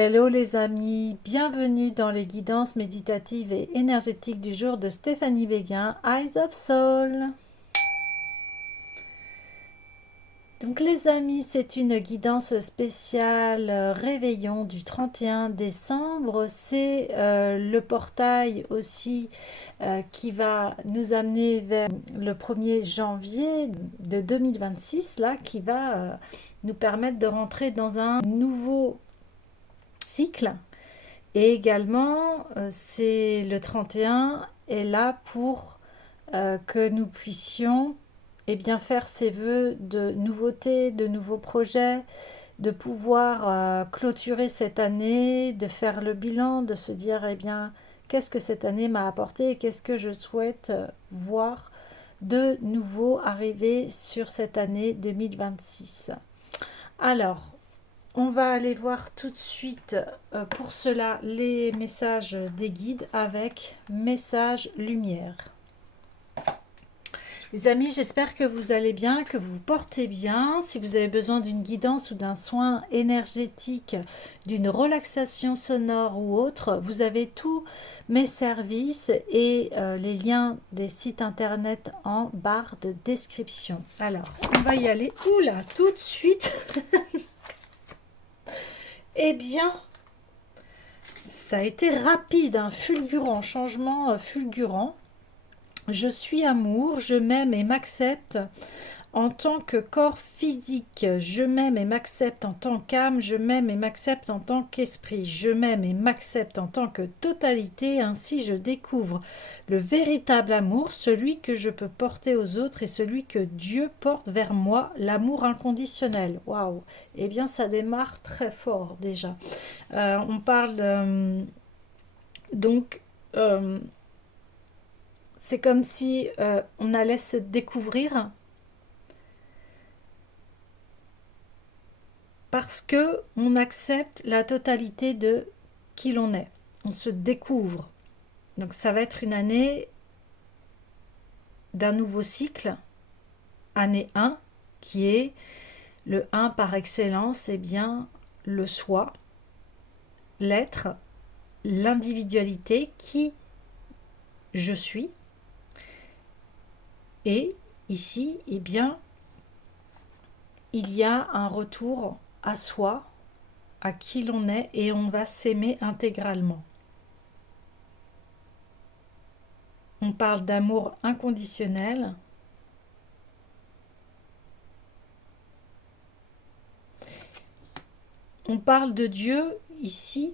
Hello les amis, bienvenue dans les guidances méditatives et énergétiques du jour de Stéphanie Béguin, Eyes of Soul. Donc les amis, c'est une guidance spéciale réveillon du 31 décembre. C'est le portail aussi qui va nous amener vers le 1er janvier de 2026, là, qui va nous permettre de rentrer dans un nouveau cycle. Et également, c'est le 31 est là pour que nous puissions bien, faire ces vœux de nouveautés, de nouveaux projets, de pouvoir clôturer cette année, de faire le bilan, de se dire bien, qu'est-ce que cette année m'a apporté et qu'est-ce que je souhaite voir de nouveau arriver sur cette année 2026. Alors, on va aller voir tout de suite pour cela les messages des guides avec message lumière. Les amis, j'espère que vous allez bien, que vous vous portez bien. Si vous avez besoin d'une guidance ou d'un soin énergétique, d'une relaxation sonore ou autre, vous avez tous mes services et les liens des sites internet en barre de description. Alors, on va y aller. Oula, tout de suite. Eh bien, ça a été rapide, un fulgurant, changement fulgurant. Je suis amour, je m'aime et m'accepte en tant que corps physique. Je m'aime et m'accepte en tant qu'âme. Je m'aime et m'accepte en tant qu'esprit. Je m'aime et m'accepte en tant que totalité. Ainsi, je découvre le véritable amour, celui que je peux porter aux autres et celui que Dieu porte vers moi, l'amour inconditionnel. Waouh! Eh bien, ça démarre très fort déjà. On parle donc... c'est comme si on allait se découvrir parce que on accepte la totalité de qui l'on est. On se découvre. Donc ça va être une année d'un nouveau cycle, année 1, qui est le 1 par excellence, et bien le soi, l'être, l'individualité, qui je suis. Et ici, eh bien, il y a un retour à soi, à qui l'on est, et on va s'aimer intégralement. On parle d'amour inconditionnel. On parle de Dieu ici.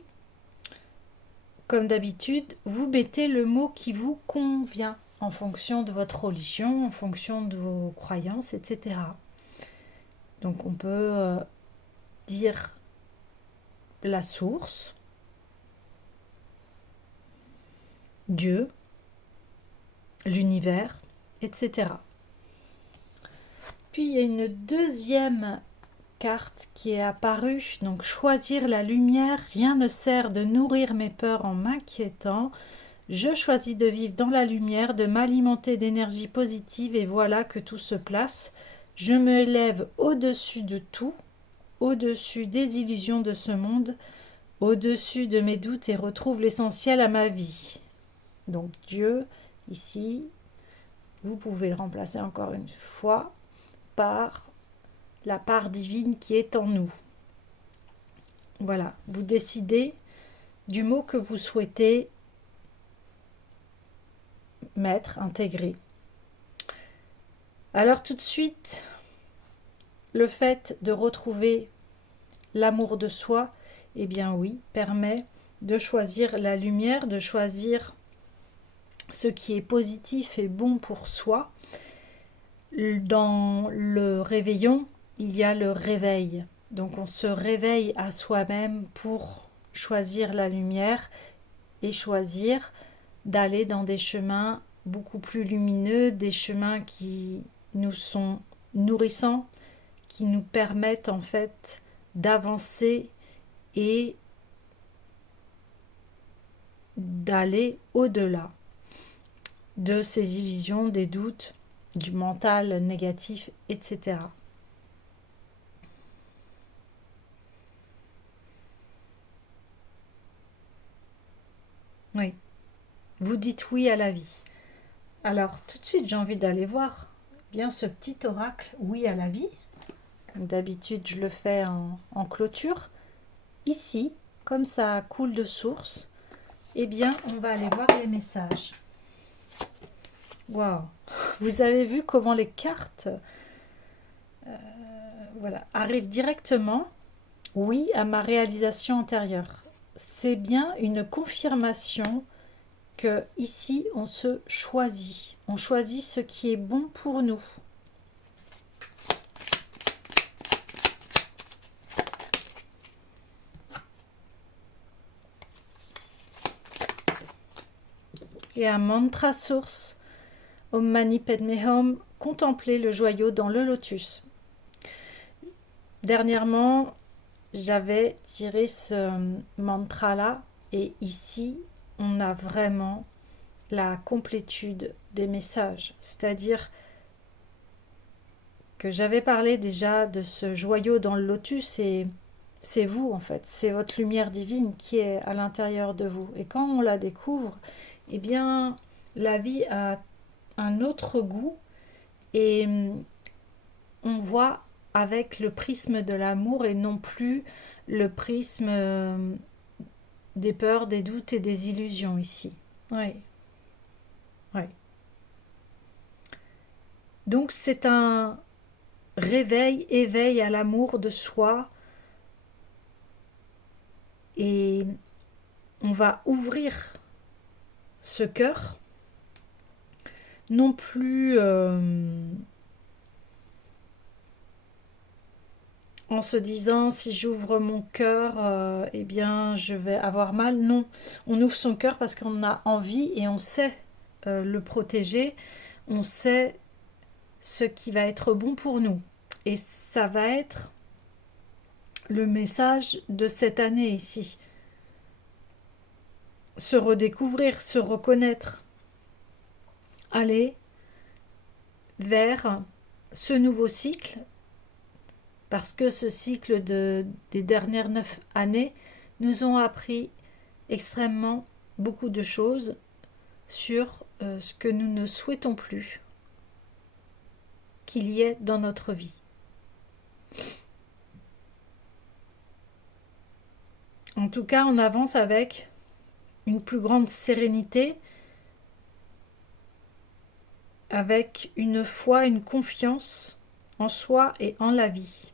Comme d'habitude, vous mettez le mot qui vous convient en fonction de votre religion, en fonction de vos croyances, etc. Donc on peut dire la source, Dieu, l'univers, etc. Puis il y a une deuxième carte qui est apparue, donc choisir la lumière, rien ne sert de nourrir mes peurs en m'inquiétant. Je choisis de vivre dans la lumière, de m'alimenter d'énergie positive et voilà que tout se place. Je me lève au-dessus de tout, au-dessus des illusions de ce monde, au-dessus de mes doutes et retrouve l'essentiel à ma vie. Donc Dieu, ici, vous pouvez le remplacer encore une fois par la part divine qui est en nous. Voilà, vous décidez du mot que vous souhaitez mettre, intégrer. Alors tout de suite, le fait de retrouver l'amour de soi, eh bien oui, permet de choisir la lumière, de choisir ce qui est positif et bon pour soi. Dans le réveillon, il y a le réveil. Donc on se réveille à soi-même pour choisir la lumière et choisir d'aller dans des chemins beaucoup plus lumineux, des chemins qui nous sont nourrissants, qui nous permettent en fait d'avancer et d'aller au-delà de ces illusions, des doutes, du mental négatif, etc. Oui, vous dites oui à la vie. Alors, tout de suite, j'ai envie d'aller voir bien ce petit oracle oui à la vie. D'habitude, je le fais en clôture. Ici, comme ça coule de source, eh bien, on va aller voir les messages. Waouh! Vous avez vu comment les cartes voilà, arrivent directement, oui, à ma réalisation antérieure. C'est bien une confirmation que ici, on se choisit. On choisit ce qui est bon pour nous. Et un mantra source, Om Mani Padme Hum, contempler le joyau dans le lotus. Dernièrement, j'avais tiré ce mantra-là et ici, on a vraiment la complétude des messages. C'est-à-dire que j'avais parlé déjà de ce joyau dans le lotus et c'est vous en fait, c'est votre lumière divine qui est à l'intérieur de vous. Et quand on la découvre, eh bien, la vie a un autre goût et on voit avec le prisme de l'amour et non plus le prisme des peurs, des doutes et des illusions ici. Oui, oui. Donc c'est un réveil, éveil à l'amour de soi et on va ouvrir ce cœur, non plus en se disant si j'ouvre mon cœur, eh bien je vais avoir mal. Non, on ouvre son cœur parce qu'on a envie et on sait le protéger, on sait ce qui va être bon pour nous. Et ça va être le message de cette année ici. Se redécouvrir, se reconnaître, aller vers ce nouveau cycle, parce que ce cycle des dernières 9 années nous ont appris extrêmement beaucoup de choses sur ce que nous ne souhaitons plus qu'il y ait dans notre vie. En tout cas, on avance avec une plus grande sérénité, avec une foi, une confiance en soi et en la vie.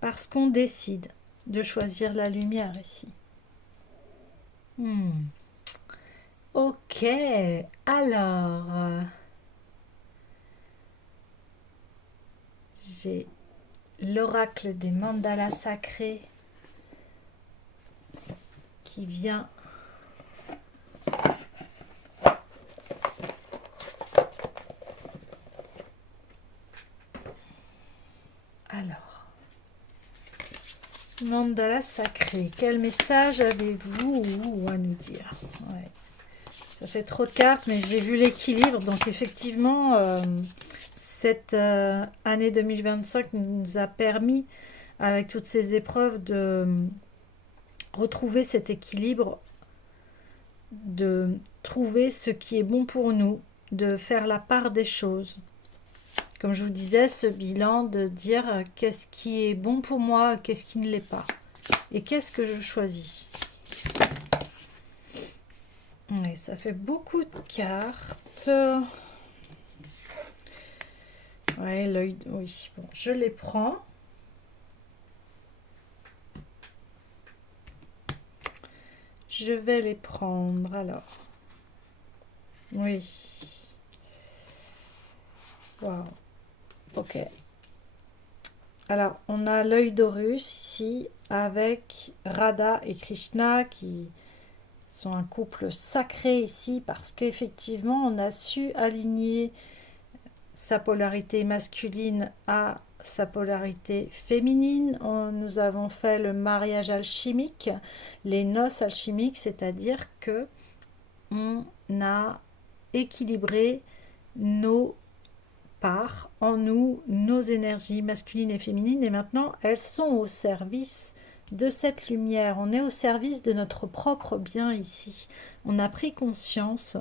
Parce qu'on décide de choisir la lumière ici. Ok, alors, j'ai l'oracle des mandalas sacrés qui vient alors mandala sacré, quel message avez-vous à nous dire? Ouais. Ça fait trop de cartes, mais j'ai vu l'équilibre, donc effectivement cette année 2025 nous a permis avec toutes ces épreuves de retrouver cet équilibre, de trouver ce qui est bon pour nous, de faire la part des choses. Comme je vous disais, ce bilan de dire qu'est-ce qui est bon pour moi, qu'est-ce qui ne l'est pas. Et qu'est-ce que je choisis. Ouais, ça fait beaucoup de cartes. Ouais, l'œil... Oui, bon, je les prends. Je vais les prendre, alors. Oui. Wow. Ok. Alors, on a l'œil d'Horus ici, avec Radha et Krishna, qui sont un couple sacré ici, parce qu'effectivement, on a su aligner sa polarité masculine à sa polarité féminine. Nous avons fait le mariage alchimique, les noces alchimiques, c'est-à-dire que on a équilibré nos parts en nous, nos énergies masculines et féminines, et maintenant elles sont au service de cette lumière. On est au service de notre propre bien ici. On a pris conscience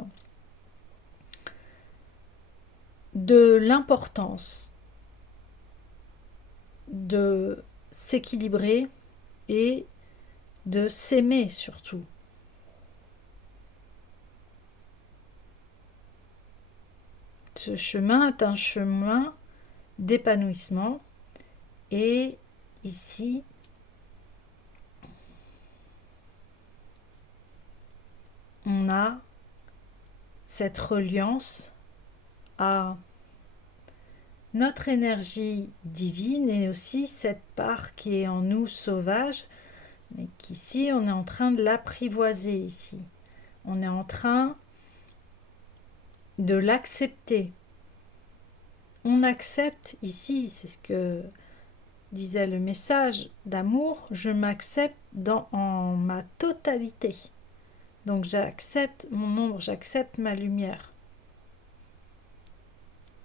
de l'importance de s'équilibrer et de s'aimer surtout. Ce chemin est un chemin d'épanouissement et ici, on a cette reliance à notre énergie divine et aussi cette part qui est en nous sauvage, mais qu'ici on est en train de l'apprivoiser ici. On est en train de l'accepter. On accepte ici, c'est ce que disait le message d'amour, je m'accepte en ma totalité. Donc j'accepte mon ombre, j'accepte ma lumière.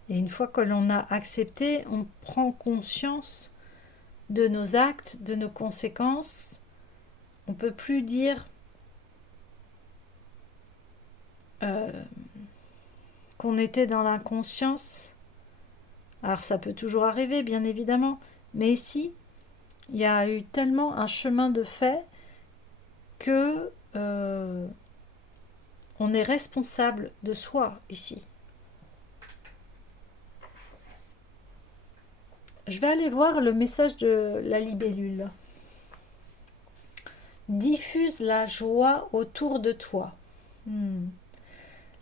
Et une fois que l'on a accepté, on prend conscience de nos actes, de nos conséquences. On ne peut plus dire qu'on était dans l'inconscience. Alors ça peut toujours arriver, bien évidemment. Mais ici, il y a eu tellement un chemin de fait que on est responsable de soi ici. Je vais aller voir le message de la libellule. Diffuse la joie autour de toi.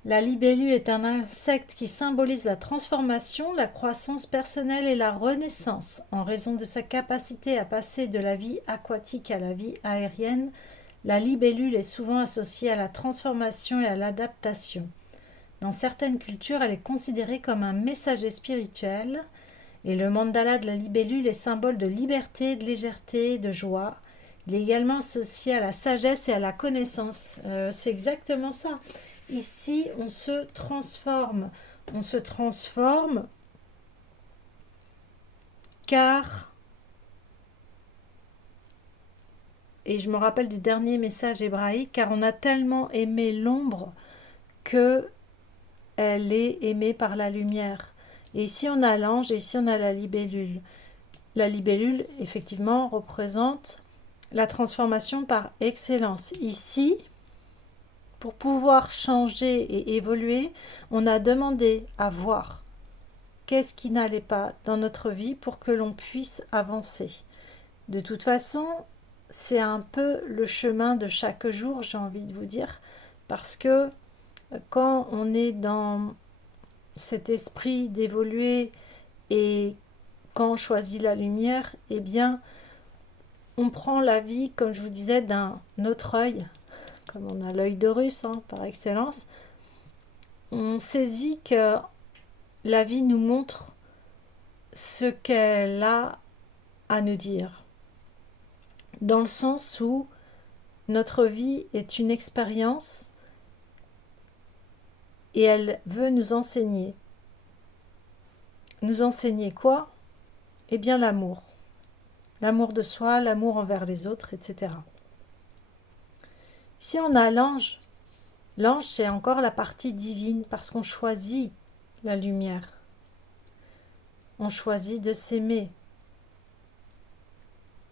La libellule est un insecte qui symbolise la transformation, la croissance personnelle et la renaissance. En raison de sa capacité à passer de la vie aquatique à la vie aérienne, la libellule est souvent associée à la transformation et à l'adaptation. Dans certaines cultures, elle est considérée comme un messager spirituel, et le mandala de la libellule est symbole de liberté, de légèreté, de joie. Il est également associé à la sagesse et à la connaissance. C'est exactement ça. Ici, on se transforme. On se transforme car, et je me rappelle du dernier message hébraïque, car on a tellement aimé l'ombre que elle est aimée par la lumière. Et ici, on a l'ange et ici, on a la libellule. La libellule, effectivement, représente la transformation par excellence. Ici, pour pouvoir changer et évoluer, on a demandé à voir qu'est-ce qui n'allait pas dans notre vie pour que l'on puisse avancer. De toute façon, c'est un peu le chemin de chaque jour, j'ai envie de vous dire, parce que quand on est dans cet esprit d'évoluer et quand on choisit la lumière, eh bien, on prend la vie, comme je vous disais, d'un autre œil, comme on a l'œil de Russe, par excellence. On saisit que la vie nous montre ce qu'elle a à nous dire, dans le sens où notre vie est une expérience et elle veut nous enseigner. Nous enseigner quoi? Eh bien l'amour. L'amour de soi, l'amour envers les autres, etc. Ici on a l'ange. L'ange, c'est encore la partie divine parce qu'on choisit la lumière. On choisit de s'aimer.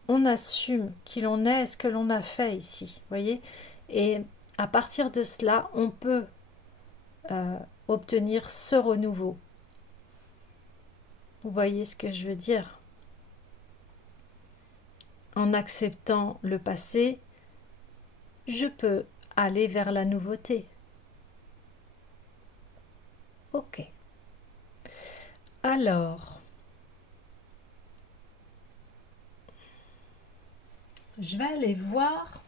On assume qui l'on est, ce que l'on a fait ici, voyez. Et à partir de cela, on peut obtenir ce renouveau. Vous voyez ce que je veux dire? En acceptant le passé, je peux aller vers la nouveauté. Ok. Alors, je vais aller voir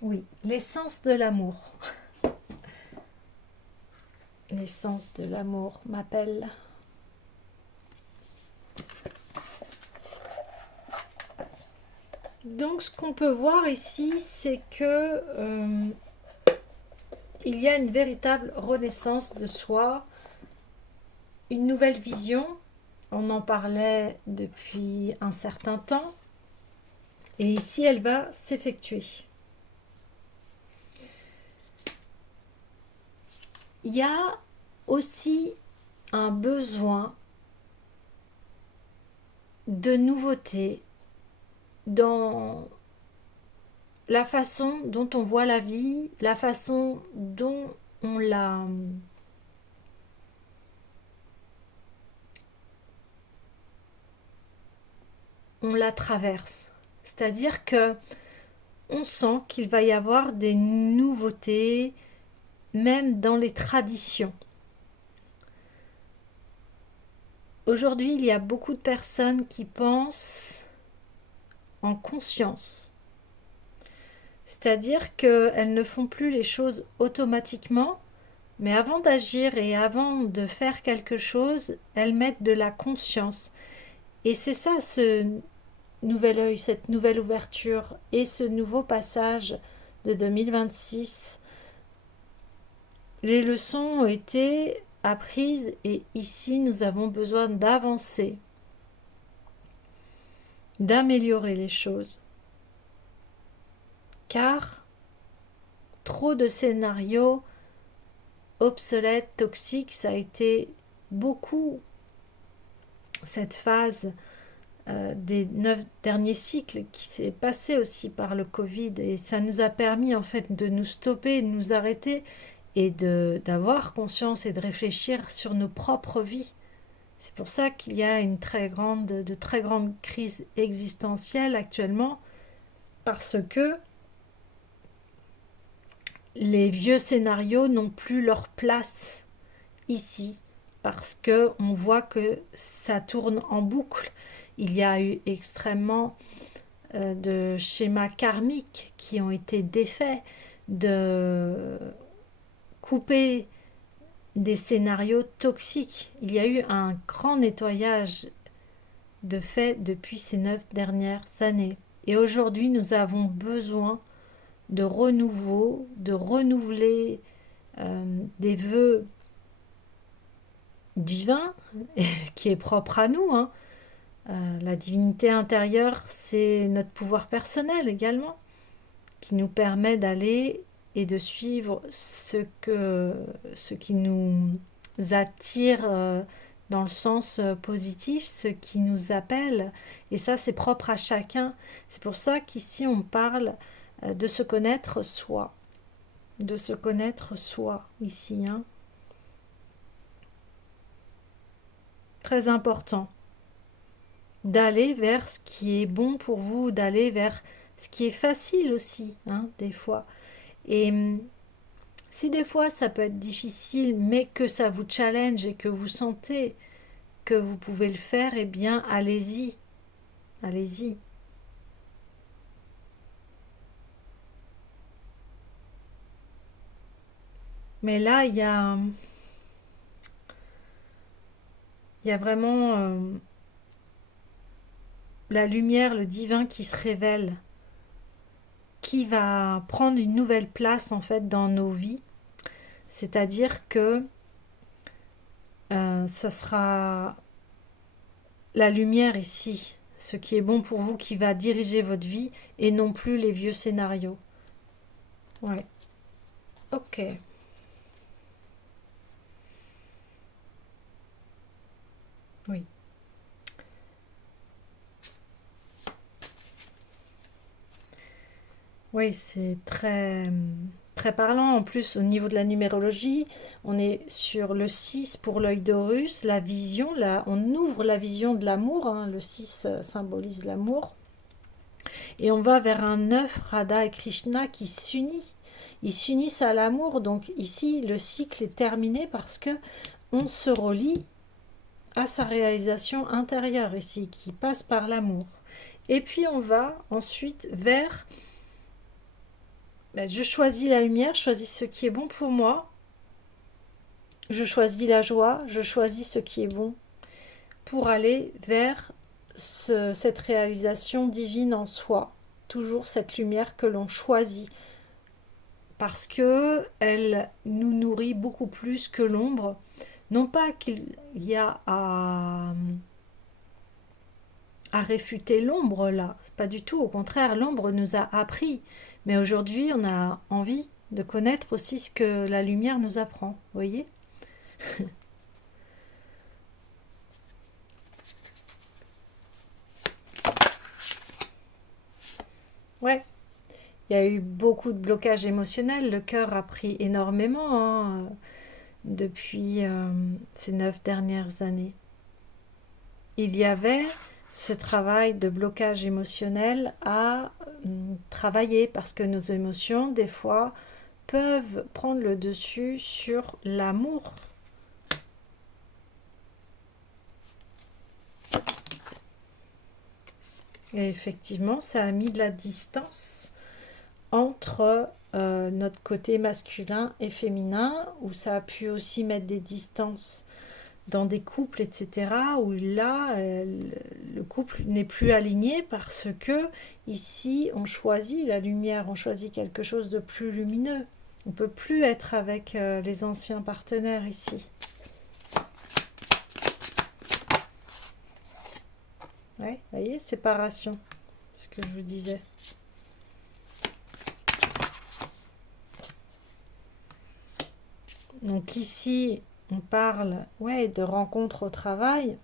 oui, l'essence de l'amour. L'essence de l'amour m'appelle. Donc ce qu'on peut voir ici, c'est que il y a une véritable renaissance de soi une nouvelle vision. On en parlait depuis un certain temps. Et ici, elle va s'effectuer. Il y a aussi un besoin de nouveauté dans la façon dont on voit la vie, la façon dont on la traverse. C'est-à-dire que on sent qu'il va y avoir des nouveautés, même dans les traditions. Aujourd'hui, il y a beaucoup de personnes qui pensent en conscience. C'est-à-dire qu'elles ne font plus les choses automatiquement, mais avant d'agir et avant de faire quelque chose, elles mettent de la conscience. Et c'est ça, ce nouvel œil, cette nouvelle ouverture et ce nouveau passage de 2026. Les leçons ont été apprises et ici, nous avons besoin d'avancer, d'améliorer les choses. Car trop de scénarios obsolètes, toxiques, ça a été beaucoup cette phase des 9 derniers cycles qui s'est passé aussi par le Covid, et ça nous a permis en fait de nous stopper, de nous arrêter et d'avoir conscience et de réfléchir sur nos propres vies. C'est pour ça qu'il y a de très grandes crises existentielles actuellement, parce que les vieux scénarios n'ont plus leur place ici, parce que on voit que ça tourne en boucle. Il y a eu extrêmement de schémas karmiques qui ont été défaits, de couper des scénarios toxiques. Il y a eu un grand nettoyage de fait depuis ces 9 dernières années. Et aujourd'hui, nous avons besoin de renouveau, de renouveler des vœux divins, qui est propre à nous. La divinité intérieure, c'est notre pouvoir personnel également, qui nous permet d'aller et de suivre ce qui nous attire dans le sens positif, ce qui nous appelle. Et ça, c'est propre à chacun. C'est pour ça qu'ici, on parle de se connaître soi. De se connaître soi, ici. Très important. D'aller vers ce qui est bon pour vous, d'aller vers ce qui est facile aussi, des fois. Et si des fois ça peut être difficile, mais que ça vous challenge et que vous sentez que vous pouvez le faire, eh bien allez-y, allez-y. Mais là, il y a vraiment la lumière, le divin qui se révèle, qui va prendre une nouvelle place en fait dans nos vies. C'est-à-dire que ça sera la lumière ici, ce qui est bon pour vous, qui va diriger votre vie et non plus les vieux scénarios. Ouais. Ok. Oui. Oui, c'est très parlant. En plus, au niveau de la numérologie, on est sur le 6 pour l'œil d'Horus, la vision. Là, on ouvre la vision de l'amour. Le 6 symbolise l'amour. Et on va vers un 9, Radha et Krishna, qui s'unissent. Ils s'unissent à l'amour. Donc ici, le cycle est terminé parce que on se relie à sa réalisation intérieure ici, qui passe par l'amour. Et puis on va ensuite vers je choisis la lumière, je choisis ce qui est bon pour moi, je choisis la joie, je choisis ce qui est bon pour aller vers cette réalisation divine en soi. Toujours cette lumière que l'on choisit, parce que elle nous nourrit beaucoup plus que l'ombre, Non pas qu'il y a à réfuter l'ombre là, pas du tout, au contraire, l'ombre nous a appris. Mais aujourd'hui, on a envie de connaître aussi ce que la lumière nous apprend, vous voyez? Ouais, il y a eu beaucoup de blocages émotionnels, le cœur a pris énormément hein, depuis ces 9 dernières années. Il y avait ce travail de blocage émotionnel à travailler parce que nos émotions, des fois, peuvent prendre le dessus sur l'amour. Et effectivement, ça a mis de la distance entre notre côté masculin et féminin, où ça a pu aussi mettre des distances dans des couples, etc., où là, le couple n'est plus aligné parce que ici, on choisit la lumière, on choisit quelque chose de plus lumineux. On ne peut plus être avec les anciens partenaires ici. Ouais, vous voyez, séparation, ce que je vous disais. Donc ici, on parle ouais, de rencontres au travail.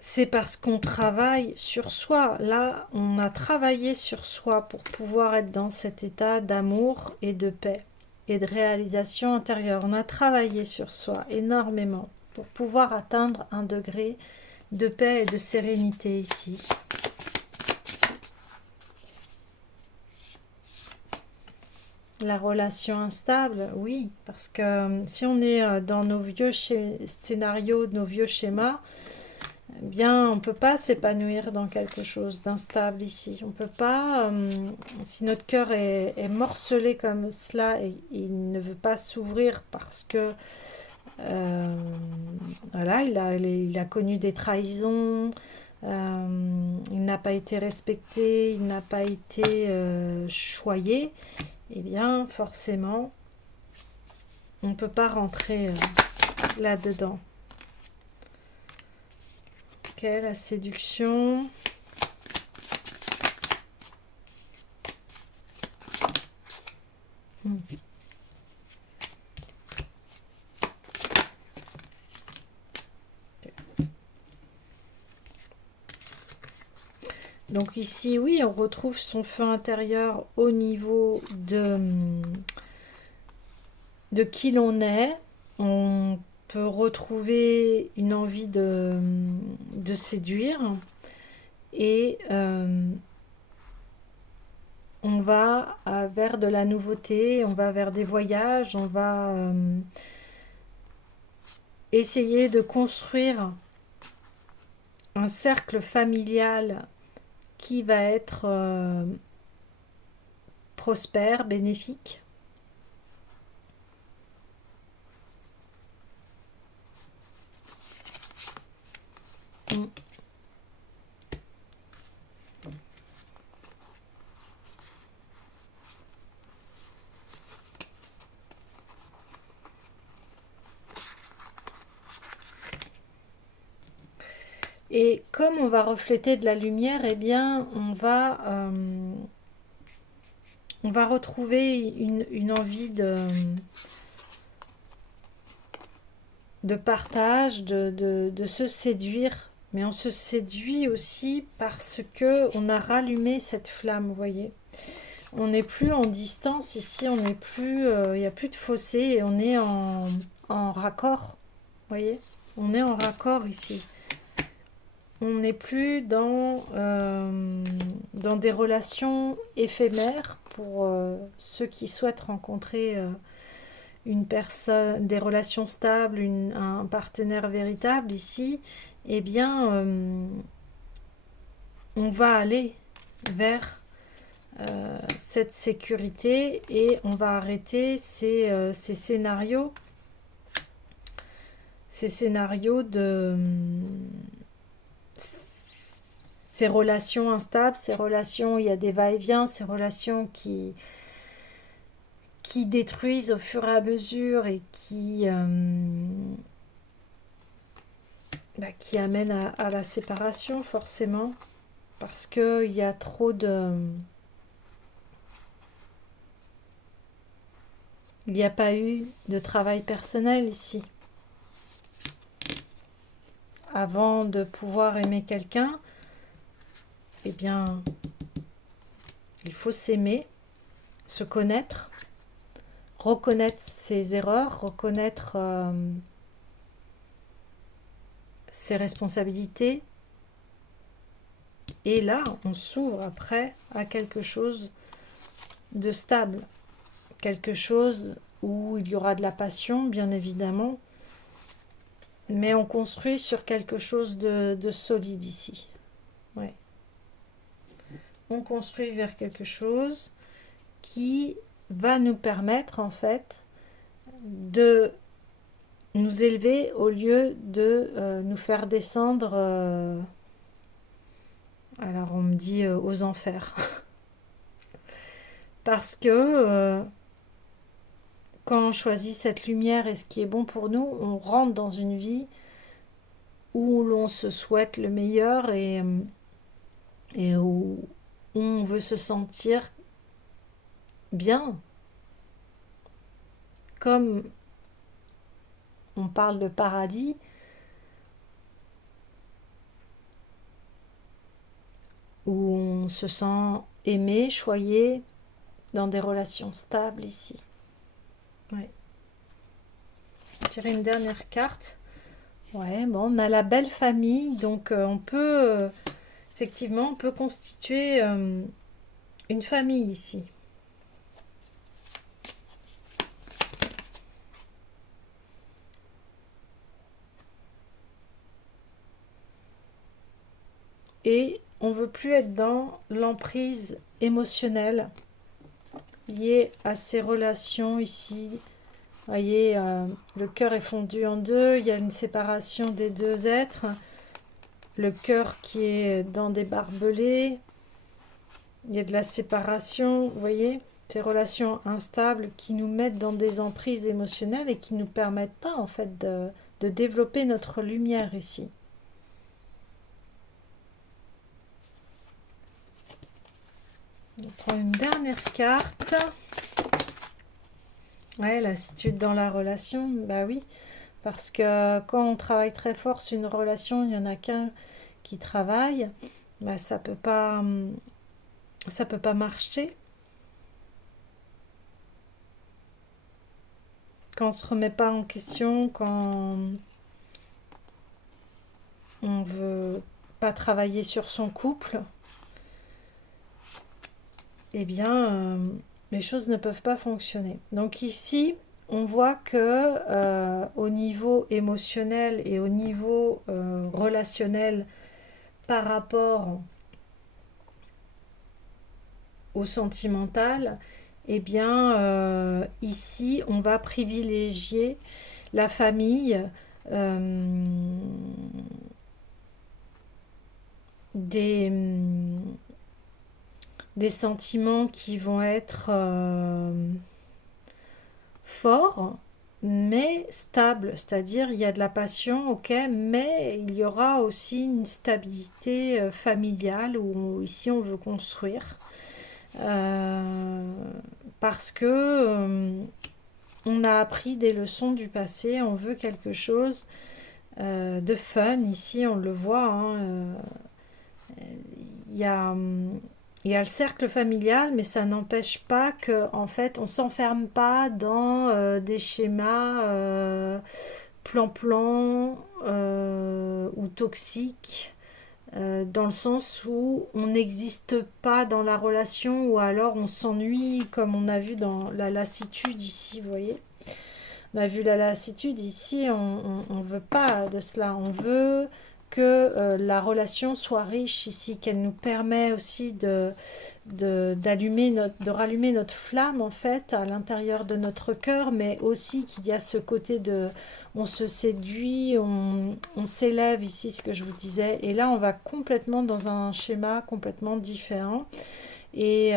C'est parce qu'on travaille sur soi. Là, on a travaillé sur soi pour pouvoir être dans cet état d'amour et de paix et de réalisation intérieure. On a travaillé sur soi énormément pour pouvoir atteindre un degré de paix et de sérénité ici. La relation instable, oui, parce que si on est dans nos vieux scénarios, nos vieux schémas, eh bien, on ne peut pas s'épanouir dans quelque chose d'instable ici. On ne peut pas, si notre cœur est morcelé comme cela et il ne veut pas s'ouvrir parce que euh, voilà, il a connu des trahisons, il n'a pas été respecté, il n'a pas été choyé, eh bien, forcément, on ne peut pas rentrer là-dedans. Ok, la séduction. Donc ici, oui, on retrouve son feu intérieur au niveau de qui l'on est. On peut retrouver une envie de séduire et on va vers de la nouveauté, on va vers des voyages, on va essayer de construire un cercle familial qui va être prospère, bénéfique. Mm. Et comme on va refléter de la lumière, eh bien, on va retrouver une envie de partage, de se séduire. Mais on se séduit aussi parce que on a rallumé cette flamme, vous voyez. On n'est plus en distance ici, on n'est plus, il n'y a plus de fossé et on est en raccord, vous voyez. On est en raccord ici. On n'est plus dans des relations éphémères pour ceux qui souhaitent rencontrer une personne, des relations stables, un partenaire véritable ici. Eh bien, on va aller vers cette sécurité et on va arrêter ces scénarios de ces relations instables, ces relations où il y a des va-et-vient, ces relations qui détruisent au fur et à mesure et qui amènent à la séparation forcément, parce qu'il y a trop de... Il n'y a pas eu de travail personnel ici. Avant de pouvoir aimer quelqu'un, eh bien, il faut s'aimer, se connaître, reconnaître ses erreurs, reconnaître ses responsabilités. Et là, on s'ouvre après à quelque chose de stable. Quelque chose où il y aura de la passion, bien évidemment. Mais on construit sur quelque chose de solide ici. Ouais. On construit vers quelque chose qui va nous permettre, en fait, de nous élever au lieu de nous faire descendre, alors on me dit aux enfers. Parce que quand on choisit cette lumière et ce qui est bon pour nous, on rentre dans une vie où l'on se souhaite le meilleur et où on veut se sentir bien. Comme on parle de paradis, où on se sent aimé, choyé, dans des relations stables ici. Ouais. Je vais tirer une dernière carte. Ouais, bon, on a la belle famille, donc on peut, effectivement, on peut constituer une famille ici. Et on ne veut plus être dans l'emprise émotionnelle liée à ces relations ici. Vous voyez, le cœur est fondu en deux, il y a une séparation des deux êtres, le cœur qui est dans des barbelés, il y a de la séparation, vous voyez, ces relations instables qui nous mettent dans des emprises émotionnelles et qui ne nous permettent pas en fait de développer notre lumière ici. On prend une dernière carte. Ouais, lassitude dans la relation, bah oui, parce que quand on travaille très fort sur une relation, il n'y en a qu'un qui travaille, bah ça peut pas marcher. Quand on se remet pas en question, quand on veut pas travailler sur son couple, eh bien, les choses ne peuvent pas fonctionner. Donc ici, on voit que au niveau émotionnel et au niveau relationnel par rapport au sentimental, eh bien, ici, on va privilégier la famille, des sentiments qui vont être forts, mais stables. C'est-à-dire, il y a de la passion, ok, mais il y aura aussi une stabilité familiale où ici on veut construire. Parce que on a appris des leçons du passé, on veut quelque chose de fun. Ici, on le voit, hein, il y a, le cercle familial, mais ça n'empêche pas que, en fait, on s'enferme pas dans des schémas plan-plan ou toxiques. Dans le sens où on n'existe pas dans la relation ou alors on s'ennuie comme on a vu dans la lassitude ici, vous voyez. On a vu la lassitude ici, on veut pas de cela, on veut que la relation soit riche ici, qu'elle nous permet aussi de rallumer notre flamme en fait à l'intérieur de notre cœur, mais aussi qu'il y a ce côté de on se séduit, on s'élève ici, ce que je vous disais, et là on va complètement dans un schéma complètement différent et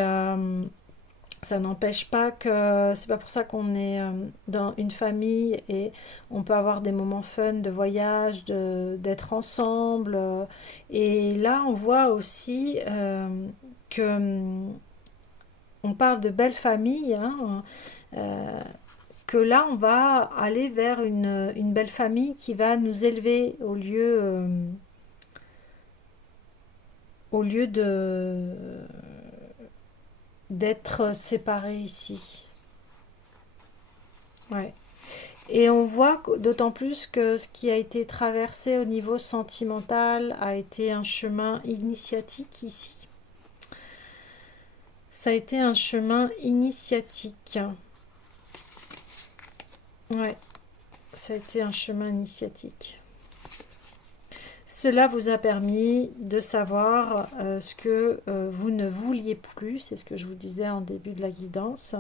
Ça n'empêche pas que c'est pas pour ça qu'on est dans une famille et on peut avoir des moments fun de voyage, d'être ensemble. Et là, on voit aussi que on parle de belle famille, hein, euh, que là, on va aller vers une belle famille qui va nous élever au lieu d'être séparés ici. Ouais. Et on voit d'autant plus que ce qui a été traversé au niveau sentimental a été un chemin initiatique ici. Ça a été un chemin initiatique. Ouais, ça a été un chemin initiatique. Cela vous a permis de savoir ce que vous ne vouliez plus, c'est ce que je vous disais en début de la guidance.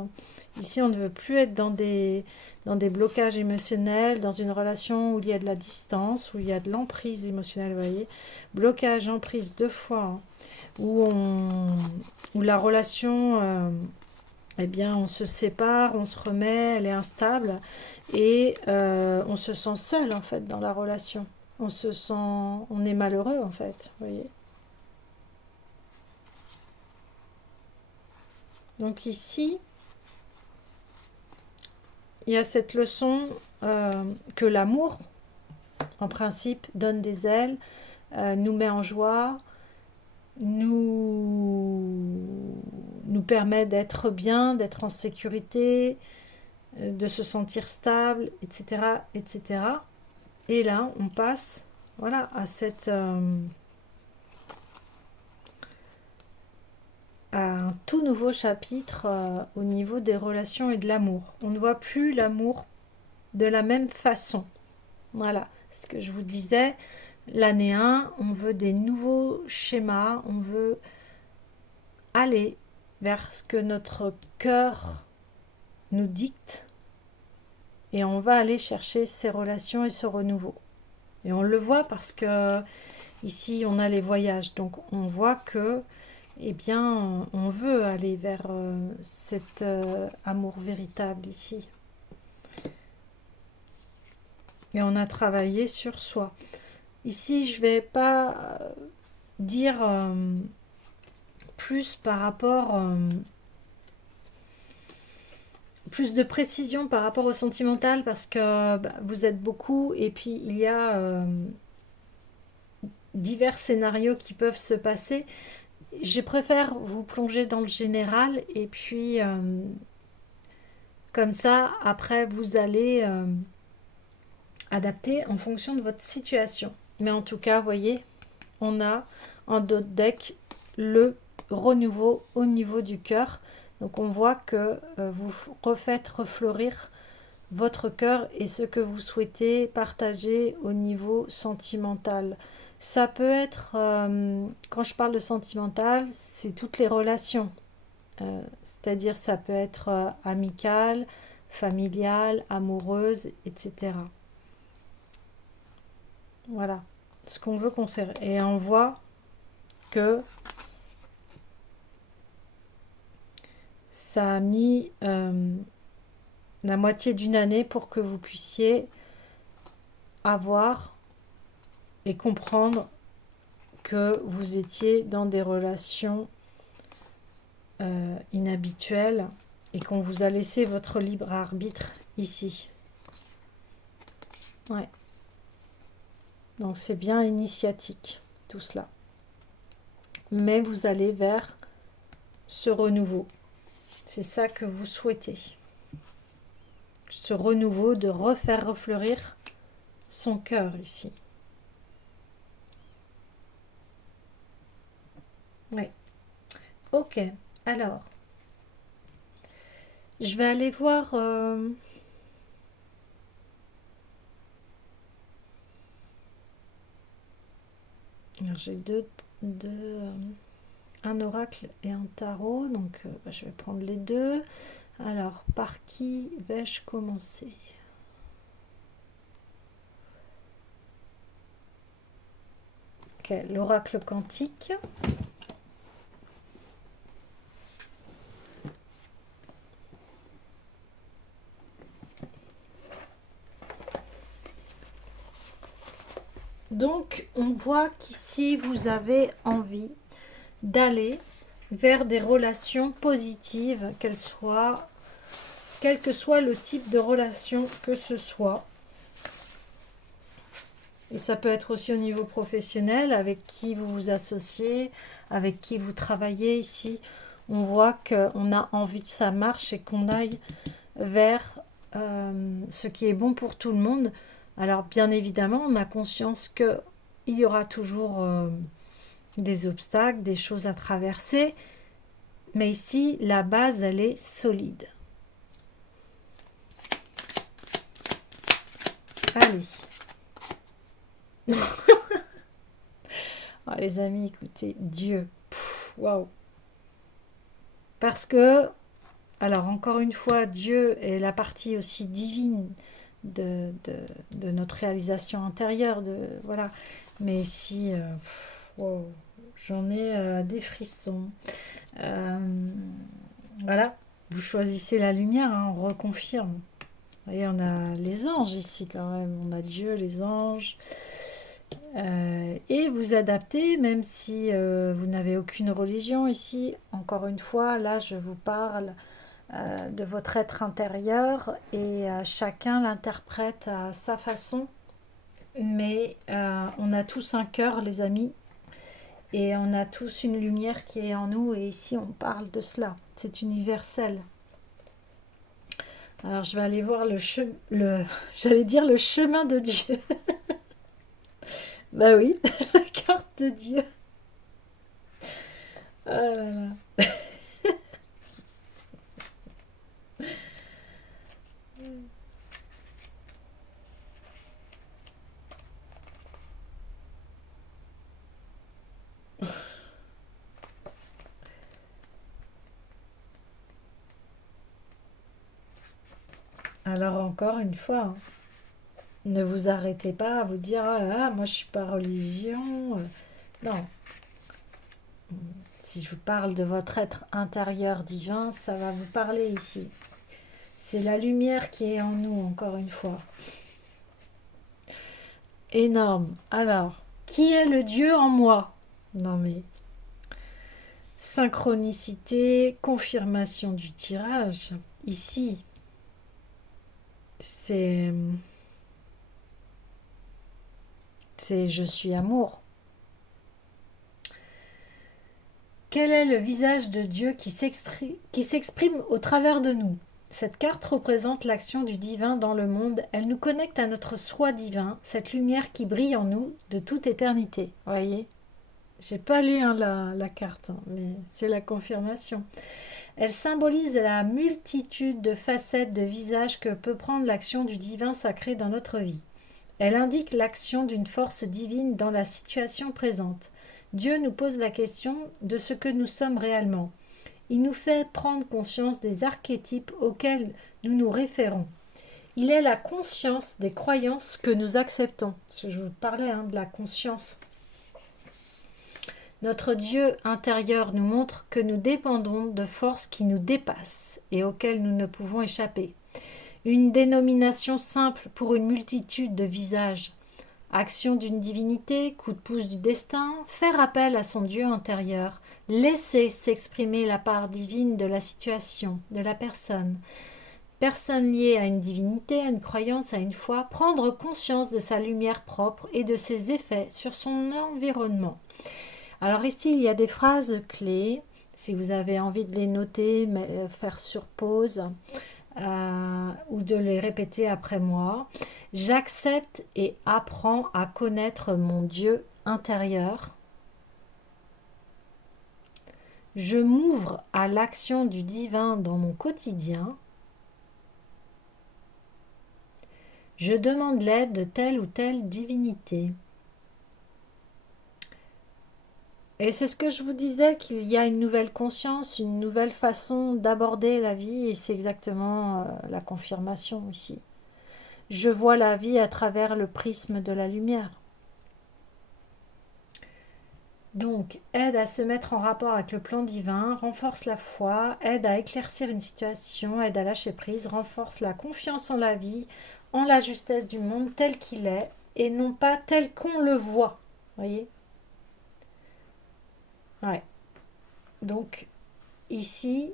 Ici, on ne veut plus être dans des blocages émotionnels, dans une relation où il y a de la distance, où il y a de l'emprise émotionnelle, vous voyez. Blocage, emprise, deux fois, hein, où la relation, eh bien, on se sépare, on se remet, elle est instable, et on se sent seul, en fait, dans la relation. On se sent, on est malheureux en fait, vous voyez. Donc ici, il y a cette leçon que l'amour, en principe, donne des ailes, nous met en joie, nous permet d'être bien, d'être en sécurité, de se sentir stable, etc., etc. Et là, on passe, voilà, à un tout nouveau chapitre au niveau des relations et de l'amour. On ne voit plus l'amour de la même façon. Voilà, c'est ce que je vous disais. L'année 1, on veut des nouveaux schémas, on veut aller vers ce que notre cœur nous dicte et on va aller chercher ces relations et ce renouveau. Et on le voit parce que ici on a les voyages, donc on voit que eh bien, on veut aller vers cet amour véritable ici. Et on a travaillé sur soi. Ici, je ne vais pas dire plus par rapport, plus de précision par rapport au sentimental parce que vous êtes beaucoup et puis il y a divers scénarios qui peuvent se passer. Je préfère vous plonger dans le général et puis comme ça, après, vous allez adapter en fonction de votre situation. Mais en tout cas, vous voyez, on a en dos de deck le renouveau au niveau du cœur. Donc on voit que vous refaites refleurir votre cœur et ce que vous souhaitez partager au niveau sentimental. Ça peut être, quand je parle de sentimental, c'est toutes les relations. C'est-à-dire ça peut être amical, familial, amoureuse, etc. Voilà, ce qu'on veut conserver. Et on voit que ça a mis la moitié d'une année pour que vous puissiez avoir et comprendre que vous étiez dans des relations inhabituelles et qu'on vous a laissé votre libre arbitre ici. Ouais. Donc c'est bien initiatique, tout cela. Mais vous allez vers ce renouveau. C'est ça que vous souhaitez. Ce renouveau de refaire refleurir son cœur ici. Oui. Ok. Alors, je vais aller voir... j'ai un oracle et un tarot, donc je vais prendre les deux. Alors, par qui vais-je commencer? Ok, l'oracle quantique. Donc, on voit qu'ici, vous avez envie d'aller vers des relations positives, qu'elles soient, quel que soit le type de relation que ce soit. Et ça peut être aussi au niveau professionnel, avec qui vous vous associez, avec qui vous travaillez ici. On voit qu'on a envie que ça marche et qu'on aille vers ce qui est bon pour tout le monde. Alors bien évidemment, on a conscience qu'il y aura toujours des obstacles, des choses à traverser, mais ici, la base, elle est solide. Allez. Oh, les amis, écoutez, Dieu. Waouh. Parce que, alors encore une fois, Dieu est la partie aussi divine de notre réalisation intérieure. Voilà. Mais si, wow, j'en ai des frissons. Voilà. Vous choisissez la lumière, hein, on reconfirme. Vous voyez, on a les anges ici quand même. On a Dieu, les anges. Et vous adaptez, même si vous n'avez aucune religion ici. Encore une fois, là, je vous parle de votre être intérieur et chacun l'interprète à sa façon. Mais on a tous un cœur, les amis, et on a tous une lumière qui est en nous. Et ici, on parle de cela. C'est universel. Alors, je vais aller voir j'allais dire le chemin de Dieu. Bah oui, la carte de Dieu. Oh là là. Alors encore une fois, hein, ne vous arrêtez pas à vous dire ah, là là, moi je suis pas religion. Non, si je vous parle de votre être intérieur divin, ça va vous parler ici. C'est la lumière qui est en nous, encore une fois. Énorme. Alors, qui est le Dieu en moi? Non mais, synchronicité, confirmation du tirage. Ici, c'est je suis amour. Quel est le visage de Dieu qui s'exprime au travers de nous? Cette carte représente l'action du divin dans le monde. Elle nous connecte à notre soi divin, cette lumière qui brille en nous de toute éternité. Vous voyez? J'ai pas lu hein, la carte, hein, mais c'est la confirmation. Elle symbolise la multitude de facettes de visage que peut prendre l'action du divin sacré dans notre vie. Elle indique l'action d'une force divine dans la situation présente. Dieu nous pose la question de ce que nous sommes réellement. Il nous fait prendre conscience des archétypes auxquels nous nous référons. Il est la conscience des croyances que nous acceptons. Je vous parlais de la conscience. Notre Dieu intérieur nous montre que nous dépendons de forces qui nous dépassent et auxquelles nous ne pouvons échapper. Une dénomination simple pour une multitude de visages. Action d'une divinité, coup de pouce du destin, faire appel à son Dieu intérieur, laisser s'exprimer la part divine de la situation, de la personne. Personne liée à une divinité, à une croyance, à une foi, prendre conscience de sa lumière propre et de ses effets sur son environnement. Alors ici, il y a des phrases clés. Si vous avez envie de les noter, faire sur pause ou de les répéter après moi. J'accepte et apprends à connaître mon Dieu intérieur. Je m'ouvre à l'action du divin dans mon quotidien. Je demande l'aide de telle ou telle divinité. Et c'est ce que je vous disais, qu'il y a une nouvelle conscience, une nouvelle façon d'aborder la vie, et c'est exactement la confirmation ici. Je vois la vie à travers le prisme de la lumière. Donc, aide à se mettre en rapport avec le plan divin, renforce la foi, aide à éclaircir une situation, aide à lâcher prise, renforce la confiance en la vie, en la justesse du monde tel qu'il est, et non pas tel qu'on le voit. Voyez? Ouais. Donc ici,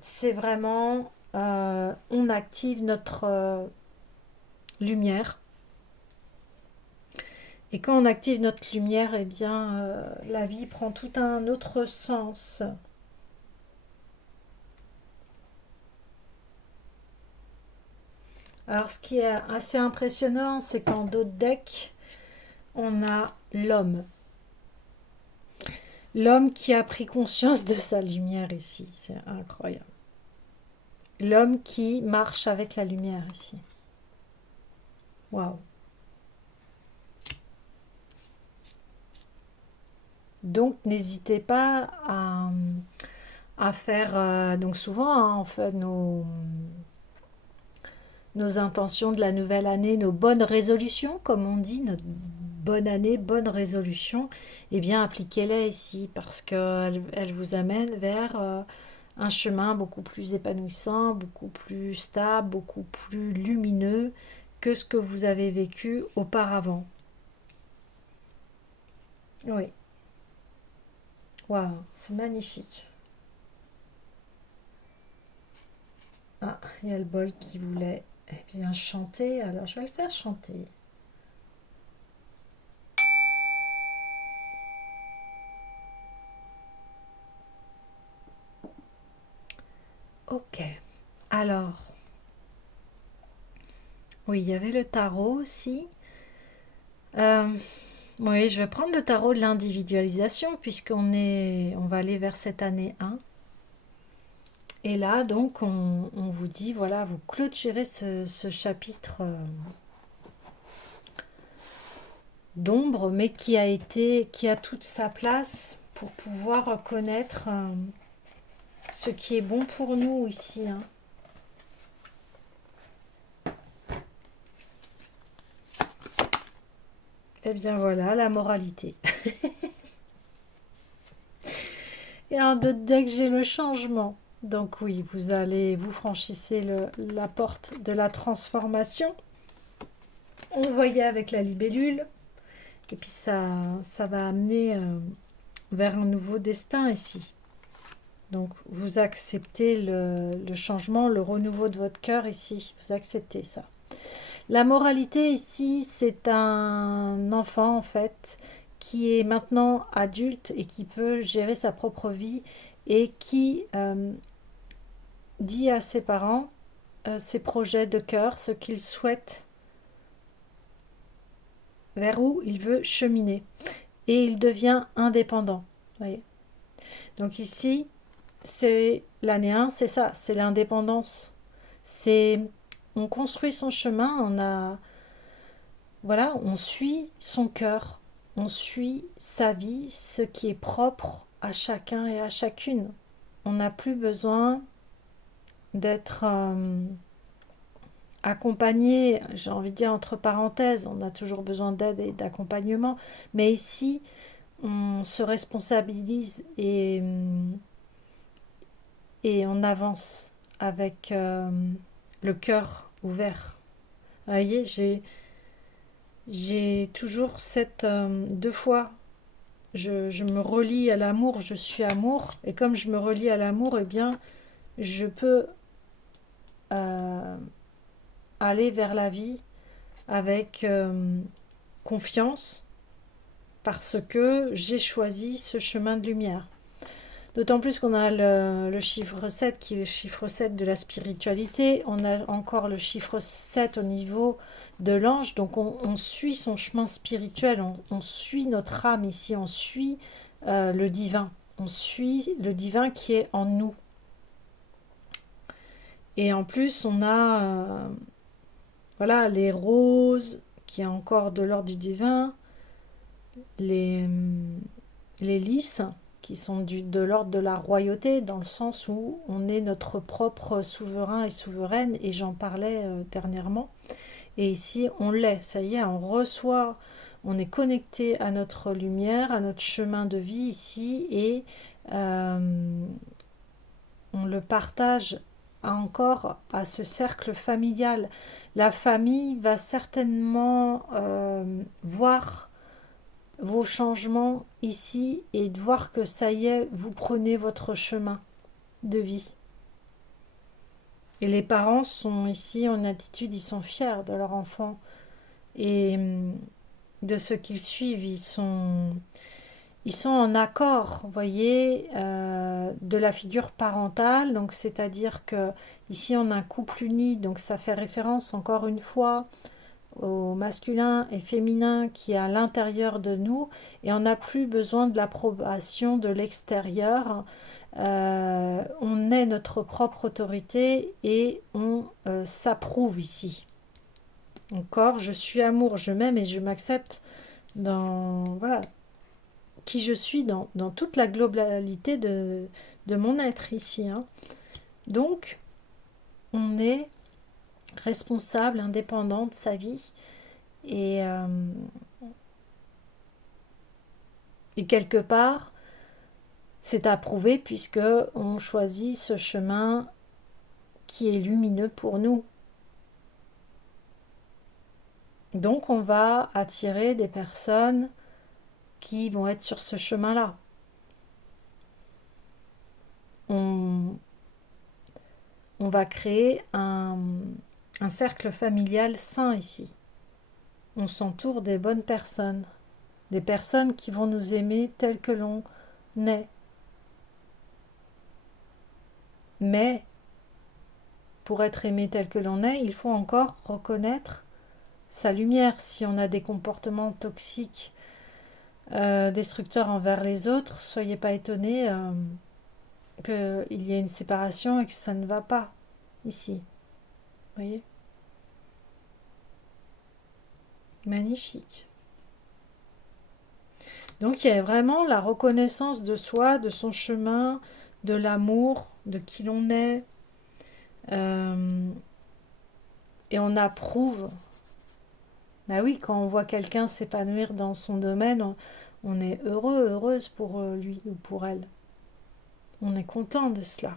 c'est vraiment, on active notre lumière. Et quand on active notre lumière, eh bien, la vie prend tout un autre sens. Alors, ce qui est assez impressionnant, c'est qu'en dos de deck, on a l'homme. L'homme qui a pris conscience de sa lumière ici. C'est incroyable. L'homme qui marche avec la lumière ici. Waouh. Donc, n'hésitez pas à faire. Donc, souvent, hein, on fait nos intentions de la nouvelle année, nos bonnes résolutions, comme on dit, notre bonne année, bonne résolution, eh bien appliquez-les ici parce qu'elle vous amène vers un chemin beaucoup plus épanouissant, beaucoup plus stable, beaucoup plus lumineux que ce que vous avez vécu auparavant. Oui, waouh, c'est magnifique. Ah, il y a le bol qui voulait bien chanter, alors je vais le faire chanter. Ok, alors, oui, il y avait le tarot aussi. Euh, oui, je vais prendre le tarot de l'individualisation on va aller vers cette année 1. Et là, donc, on vous dit, voilà, vous clôturez ce chapitre d'ombre, mais qui a toute sa place pour pouvoir reconnaître ce qui est bon pour nous ici, hein. Eh bien voilà, la moralité. Et en d'autres deck, j'ai le changement. Donc oui, vous franchissez la porte de la transformation. On le voyait avec la libellule. Et puis ça va amener vers un nouveau destin ici. Donc vous acceptez le changement, le renouveau de votre cœur ici. Vous acceptez ça. La moralité ici, c'est un enfant en fait qui est maintenant adulte et qui peut gérer sa propre vie et qui dit à ses parents ses projets de cœur, ce qu'il souhaite, vers où il veut cheminer. Et il devient indépendant. Voyez. Donc ici, c'est l'année 1, c'est ça, c'est l'indépendance. C'est on construit son chemin, on suit son cœur, on suit sa vie, ce qui est propre à chacun et à chacune. On n'a plus besoin d'être accompagné, j'ai envie de dire entre parenthèses, on a toujours besoin d'aide et d'accompagnement, mais ici, on se responsabilise et on avance avec le cœur ouvert. Vous voyez, j'ai toujours cette deux fois. Je me relie à l'amour, je suis amour, et comme je me relie à l'amour, eh bien, je peux euh, aller vers la vie avec confiance parce que j'ai choisi ce chemin de lumière. D'autant plus qu'on a le chiffre 7 qui est le chiffre 7 de la spiritualité. On a encore le chiffre 7 au niveau de l'ange. Donc on suit son chemin spirituel, on suit notre âme ici, on suit le divin. On suit le divin qui est en nous. Et en plus, on a voilà, les roses qui est encore de l'ordre du divin, les, les lys qui sont de l'ordre de la royauté, dans le sens où on est notre propre souverain et souveraine, et j'en parlais dernièrement. Et ici, on l'est, ça y est, on reçoit, on est connecté à notre lumière, à notre chemin de vie ici, et on le partage encore à ce cercle familial. La famille va certainement voir vos changements ici et de voir que ça y est, vous prenez votre chemin de vie. Et les parents sont ici en attitude, ils sont fiers de leur enfant et de ce qu'ils suivent. Ils sont en accord, vous voyez, de la figure parentale. Donc, c'est-à-dire que ici on a un couple uni, donc ça fait référence encore une fois au masculin et féminin qui est à l'intérieur de nous et on n'a plus besoin de l'approbation de l'extérieur. On est notre propre autorité et on s'approuve ici. Encore, je suis amour, je m'aime et je m'accepte dans voilà qui je suis dans toute la globalité de mon être ici. Hein. Donc, on est responsable, indépendant de sa vie et quelque part, c'est approuvé puisque on choisit ce chemin qui est lumineux pour nous. Donc, on va attirer des personnes qui vont être sur ce chemin-là. On va créer un cercle familial sain ici. On s'entoure des bonnes personnes, des personnes qui vont nous aimer tel que l'on est. Mais pour être aimé tel que l'on est, il faut encore reconnaître sa lumière. Si on a des comportements toxiques, destructeurs envers les autres, soyez pas étonnés qu'il y ait une séparation et que ça ne va pas ici. Vous voyez? Magnifique. Donc il y a vraiment la reconnaissance de soi, de son chemin, de l'amour, de qui l'on est. Et on approuve. Bah oui, quand on voit quelqu'un s'épanouir dans son domaine, on est heureux, heureuse pour lui ou pour elle. On est content de cela.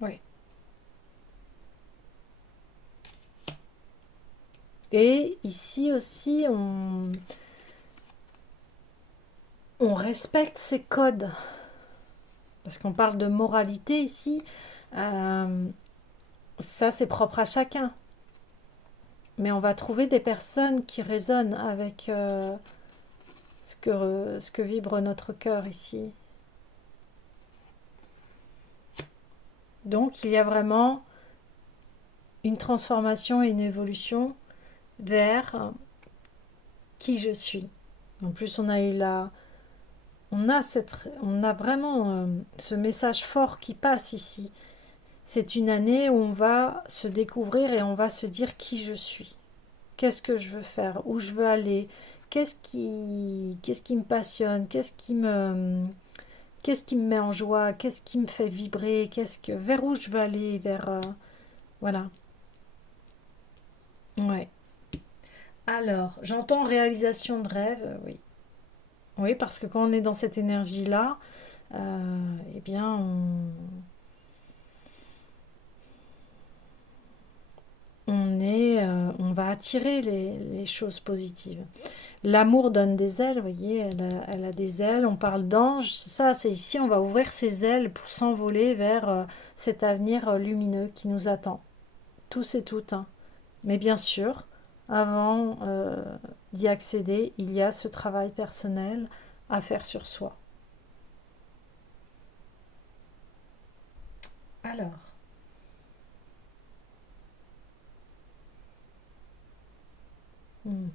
Oui. Et ici aussi, on respecte ces codes. Parce qu'on parle de moralité ici. Ça, c'est propre à chacun. Mais on va trouver des personnes qui résonnent avec ce que vibre notre cœur ici. Donc, il y a vraiment une transformation et une évolution vers qui je suis. En plus, on a vraiment ce message fort qui passe ici. C'est une année où on va se découvrir et on va se dire qui je suis. Qu'est-ce que je veux faire? Où je veux aller? Qu'est-ce qui me passionne? Qu'est-ce qui me met en joie? Qu'est-ce qui me fait vibrer? Vers où je veux aller? Voilà. Ouais. Alors, j'entends réalisation de rêve, oui. Oui, parce que quand on est dans cette énergie-là, eh bien, on va attirer les choses positives. L'amour donne des ailes, vous voyez, elle a des ailes, on parle d'ange, ça c'est ici, on va ouvrir ses ailes pour s'envoler vers cet avenir lumineux qui nous attend, tous et toutes. Hein. Mais bien sûr, avant d'y accéder, il y a ce travail personnel à faire sur soi. Alors, hmm.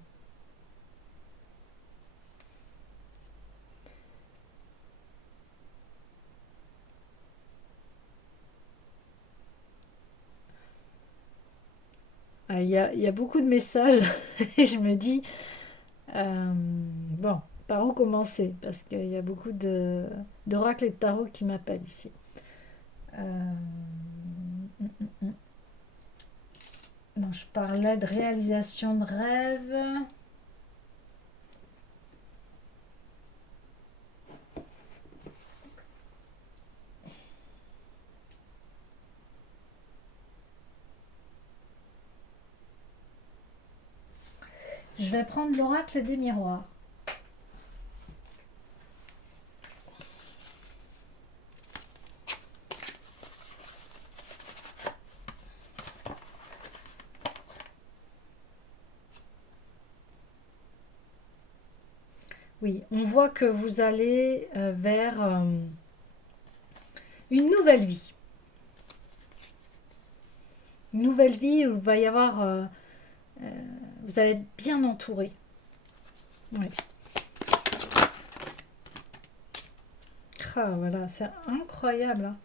Il y a beaucoup de messages et je me dis, bon, par où commencer? Parce qu'il y a beaucoup d'oracles et de tarot qui m'appellent ici. Euh, non, je parlais de réalisation de rêve. Je vais prendre l'oracle des miroirs. Oui, on voit que vous allez vers une nouvelle vie. Une nouvelle vie où il va y avoir... vous allez être bien entouré. Oui. Ah, voilà, c'est incroyable, hein.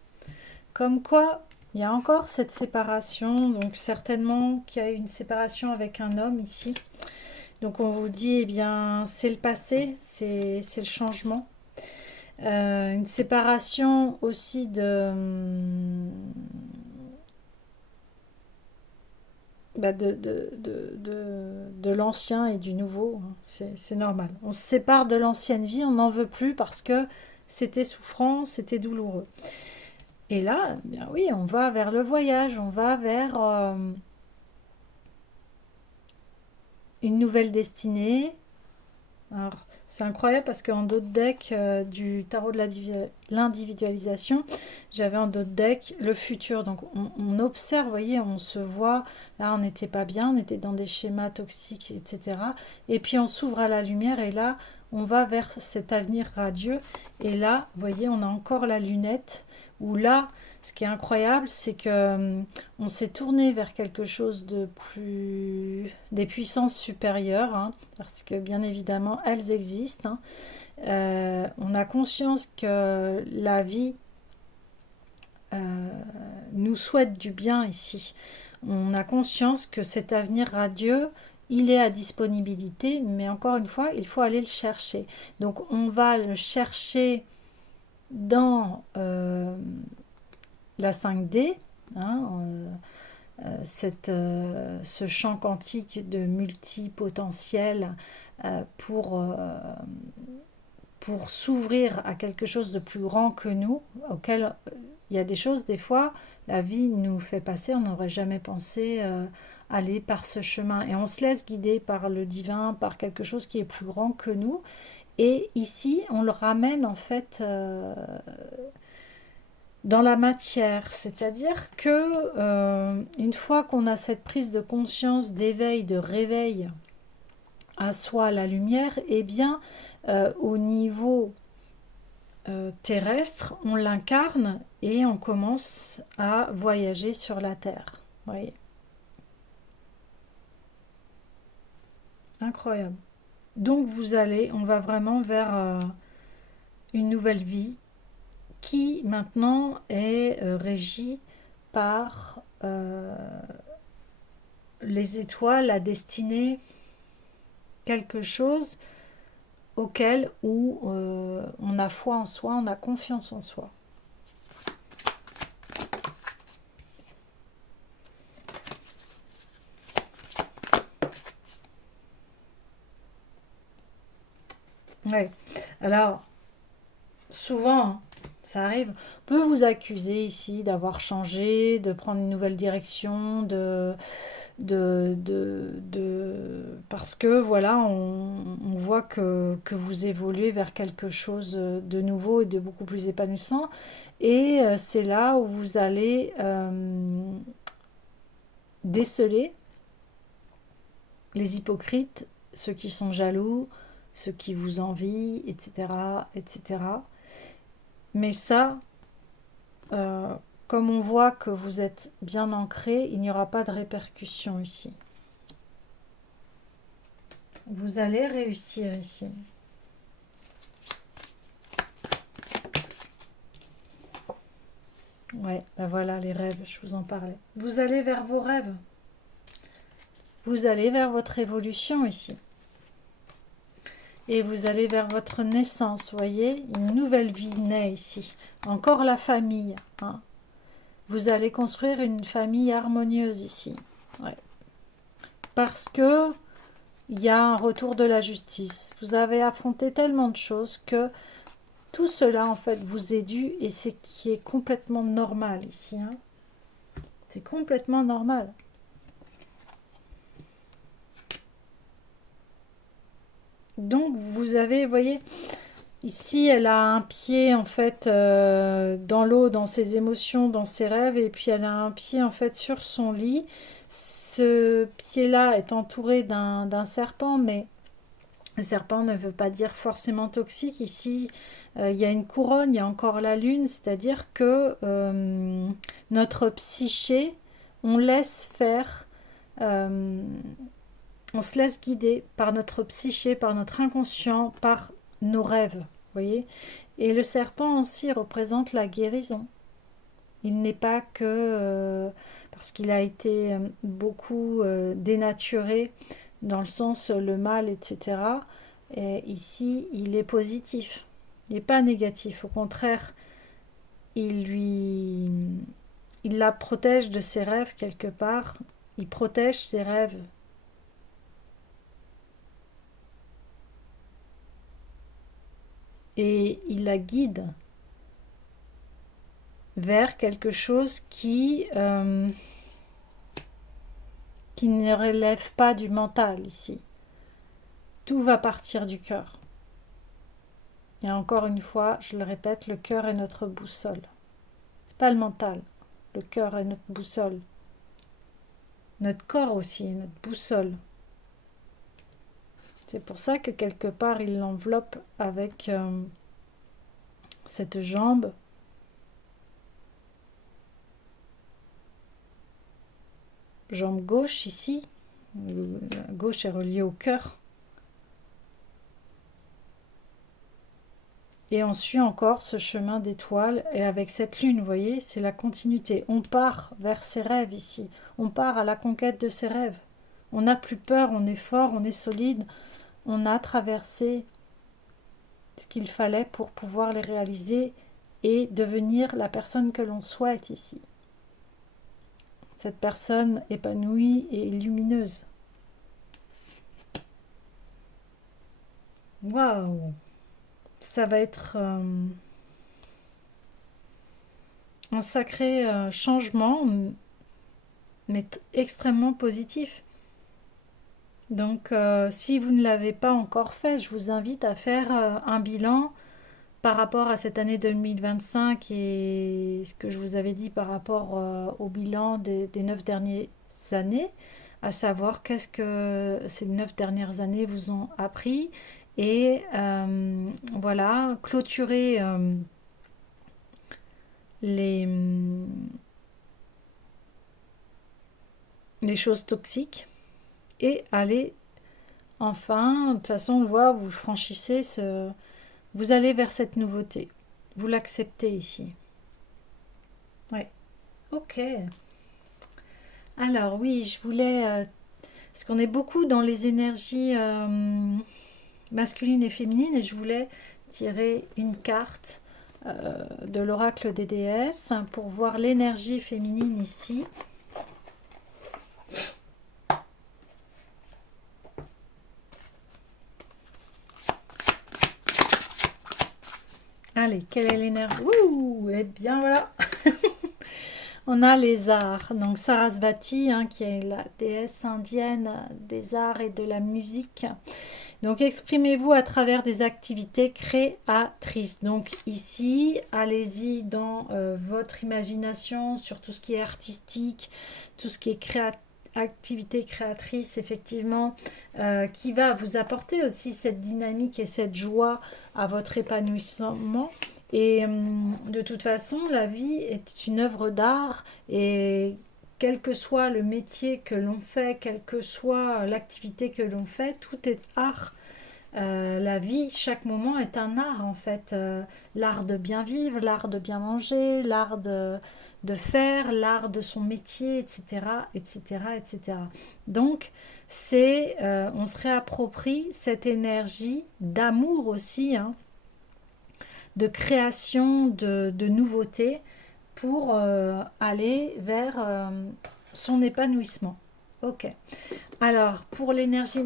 Comme quoi, il y a encore cette séparation. Donc certainement qu'il y a une séparation avec un homme ici. Donc on vous dit, eh bien, c'est le passé, c'est le changement. Une séparation aussi de l'ancien et du nouveau, hein. C'est normal. On se sépare de l'ancienne vie, on n'en veut plus parce que c'était souffrant, c'était douloureux. Et là, eh bien oui, on va vers le voyage, on va vers une nouvelle destinée. Alors, c'est incroyable parce qu'en d'autres decks du tarot de l'individualisation, j'avais en d'autres decks le futur. Donc, on observe, vous voyez, on se voit. Là, on n'était pas bien, on était dans des schémas toxiques, etc. Et puis, on s'ouvre à la lumière et là, on va vers cet avenir radieux. Et là, vous voyez, on a encore la lunette où là, ce qui est incroyable, c'est que on s'est tourné vers quelque chose de plus... des puissances supérieures, hein, parce que bien évidemment, elles existent, hein. On a conscience que la vie nous souhaite du bien ici. On a conscience que cet avenir radieux, il est à disponibilité, mais encore une fois, il faut aller le chercher. Donc on va le chercher dans la 5D, hein, ce champ quantique de multipotentiel pour s'ouvrir à quelque chose de plus grand que nous, auquel il y a des choses, des fois, la vie nous fait passer, on n'aurait jamais pensé aller par ce chemin. Et on se laisse guider par le divin, par quelque chose qui est plus grand que nous. Et ici, on le ramène en fait dans la matière, c'est-à-dire que une fois qu'on a cette prise de conscience, d'éveil, de réveil à soi, la lumière, eh bien, au niveau terrestre, on l'incarne et on commence à voyager sur la Terre. Vous voyez, incroyable. Donc on va vraiment vers une nouvelle vie qui maintenant est régie par les étoiles, la destinée, quelque chose auquel où on a foi en soi, on a confiance en soi. Ouais. Alors, souvent, hein, ça arrive, on peut vous accuser ici d'avoir changé, de prendre une nouvelle direction, parce que voilà, on voit que vous évoluez vers quelque chose de nouveau et de beaucoup plus épanouissant. Et c'est là où vous allez déceler les hypocrites, ceux qui sont jaloux, ceux qui vous envient, etc., etc. Mais ça, comme on voit que vous êtes bien ancré, il n'y aura pas de répercussions ici. Vous allez réussir ici. Ouais, ben voilà les rêves, je vous en parlais. Vous allez vers vos rêves. Vous allez vers votre évolution ici. Et vous allez vers votre naissance, voyez, une nouvelle vie naît ici. Encore la famille, hein. Vous allez construire une famille harmonieuse ici. Ouais. Parce que il y a un retour de la justice. Vous avez affronté tellement de choses que tout cela, en fait, vous est dû et c'est qui est complètement normal ici, hein. C'est complètement normal. Donc vous avez, vous voyez, ici elle a un pied en fait dans l'eau, dans ses émotions, dans ses rêves, et puis elle a un pied en fait sur son lit. Ce pied-là est entouré d'un serpent, mais le serpent ne veut pas dire forcément toxique. Ici, il y a une couronne, il y a encore la lune, c'est-à-dire que notre psyché, on laisse faire, euh, on se laisse guider par notre psyché, par notre inconscient, par nos rêves. Vous voyez. Et le serpent aussi représente la guérison. Il n'est pas que parce qu'il a été beaucoup dénaturé dans le sens le mal, etc. Et ici, il est positif. Il n'est pas négatif. Au contraire, il lui, il la protège de ses rêves quelque part. Il protège ses rêves. Et il la guide vers quelque chose qui ne relève pas du mental ici. Tout va partir du cœur. Et encore une fois, je le répète, le cœur est notre boussole. C'est pas le mental. Le cœur est notre boussole. Notre corps aussi est notre boussole. C'est pour ça que quelque part, il l'enveloppe avec cette jambe. Jambe gauche ici. La gauche est reliée au cœur. Et on suit encore ce chemin d'étoiles. Et avec cette lune, vous voyez, c'est la continuité. On part vers ses rêves ici. On part à la conquête de ses rêves. On n'a plus peur, on est fort, on est solide. On a traversé ce qu'il fallait pour pouvoir les réaliser et devenir la personne que l'on souhaite ici. Cette personne épanouie et lumineuse. Waouh! Ça va être un sacré changement, mais extrêmement positif. Donc, si vous ne l'avez pas encore fait, je vous invite à faire un bilan par rapport à cette année 2025 et ce que je vous avais dit par rapport au bilan des 9 dernières années, à savoir qu'est-ce que ces 9 dernières années vous ont appris et voilà, clôturer les, les choses toxiques et aller enfin, de toute façon on le voit, vous franchissez vous allez vers cette nouveauté, vous l'acceptez ici. Ouais, ok. Alors oui, je voulais, parce qu'on est beaucoup dans les énergies masculines et féminines, et je voulais tirer une carte de l'oracle des déesses pour voir l'énergie féminine ici. Allez, quelle est l'énergie? Ouh, eh bien voilà. On a les arts, donc Sarasvati, hein, qui est la déesse indienne des arts et de la musique. Donc exprimez-vous à travers des activités créatrices. Donc ici, allez-y dans votre imagination sur tout ce qui est artistique, tout ce qui est activité créatrice, effectivement, qui va vous apporter aussi cette dynamique et cette joie à votre épanouissement. Et de toute façon, la vie est une œuvre d'art et quel que soit le métier que l'on fait, quelle que soit l'activité que l'on fait, tout est art. La vie, chaque moment est un art en fait. L'art de bien vivre, l'art de bien manger, l'art de faire, l'art de son métier, etc., etc., etc. Donc, on se réapproprie cette énergie d'amour aussi, hein, de création, de nouveauté pour aller vers son épanouissement. Ok. Alors, pour l'énergie...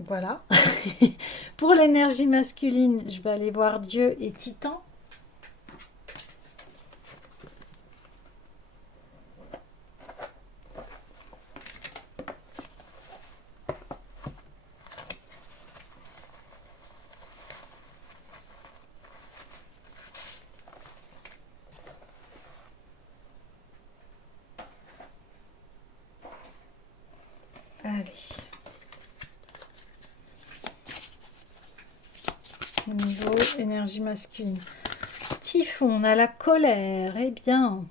Voilà. Pour l'énergie masculine, je vais aller voir Dieu et Titan. Allez. Au niveau énergie masculine. Typhon, on a la colère. Eh bien.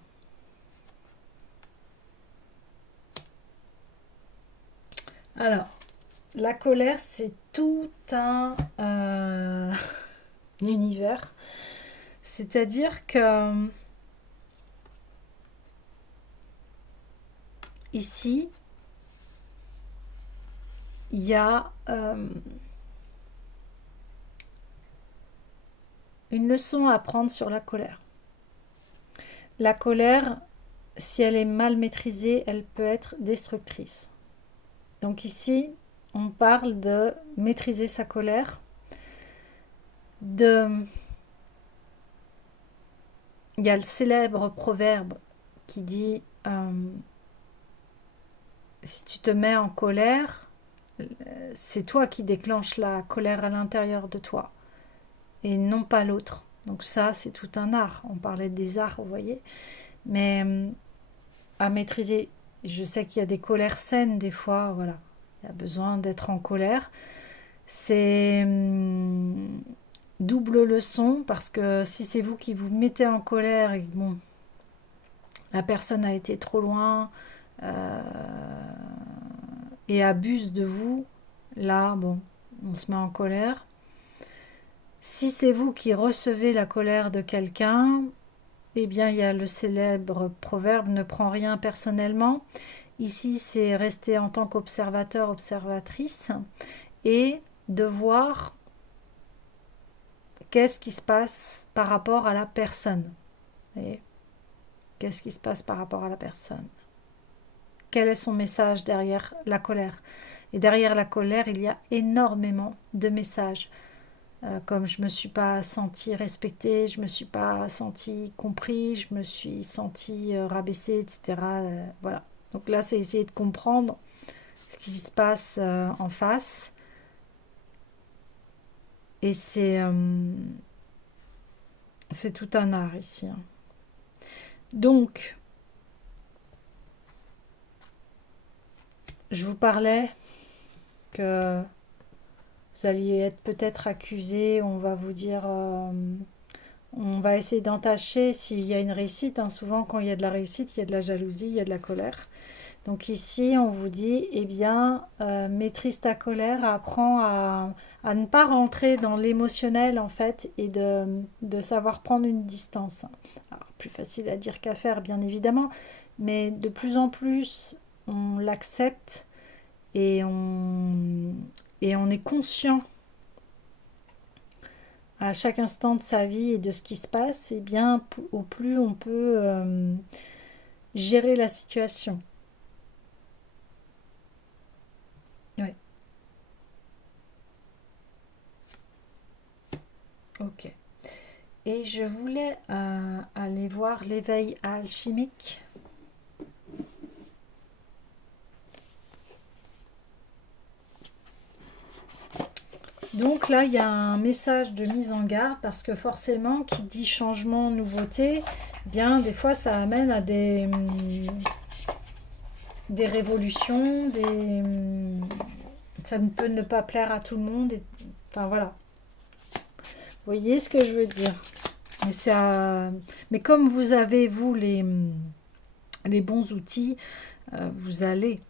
Alors, la colère, c'est tout un univers. C'est-à-dire que ici, il y a une leçon à apprendre sur la colère. La colère, si elle est mal maîtrisée, elle peut être destructrice. Donc ici, on parle de maîtriser sa colère, de... Il y a le célèbre proverbe qui dit si tu te mets en colère, c'est toi qui déclenches la colère à l'intérieur de toi et non pas l'autre. Donc ça, c'est tout un art. On parlait des arts, vous voyez. Mais à maîtriser, je sais qu'il y a des colères saines des fois, voilà. Il y a besoin d'être en colère. C'est double leçon parce que si c'est vous qui vous mettez en colère et que bon, la personne a été trop loin et abuse de vous, là, bon, on se met en colère. Si c'est vous qui recevez la colère de quelqu'un, eh bien, il y a le célèbre proverbe « ne prends rien personnellement ». Ici, c'est rester en tant qu'observateur, observatrice, et de voir qu'est-ce qui se passe par rapport à la personne. Qu'est-ce qui se passe par rapport à la personne? Quel est son message derrière la colère? Et derrière la colère, il y a énormément de messages. Comme je ne me suis pas sentie respectée, je ne me suis pas sentie compris, je me suis sentie rabaissée, etc. Voilà. Donc là, c'est essayer de comprendre ce qui se passe en face. Et c'est tout un art ici. Hein. Donc, je vous parlais que vous alliez être peut-être accusé, on va vous dire, on va essayer d'entacher s'il y a une réussite. Hein. Souvent, quand il y a de la réussite, il y a de la jalousie, il y a de la colère. Donc ici, on vous dit, eh bien, maîtrise ta colère, apprends à ne pas rentrer dans l'émotionnel, en fait, et de savoir prendre une distance. Alors, plus facile à dire qu'à faire, bien évidemment, mais de plus en plus, on l'accepte et on est conscient à chaque instant de sa vie et de ce qui se passe, et bien, au plus on peut gérer la situation. Oui. Ok. Et je voulais aller voir l'éveil alchimique. Donc là, il y a un message de mise en garde parce que forcément, qui dit changement, nouveauté, bien des fois ça amène à des révolutions, ça ne peut ne pas plaire à tout le monde. Enfin voilà. Vous voyez ce que je veux dire? Mais comme vous avez, vous, les bons outils, vous allez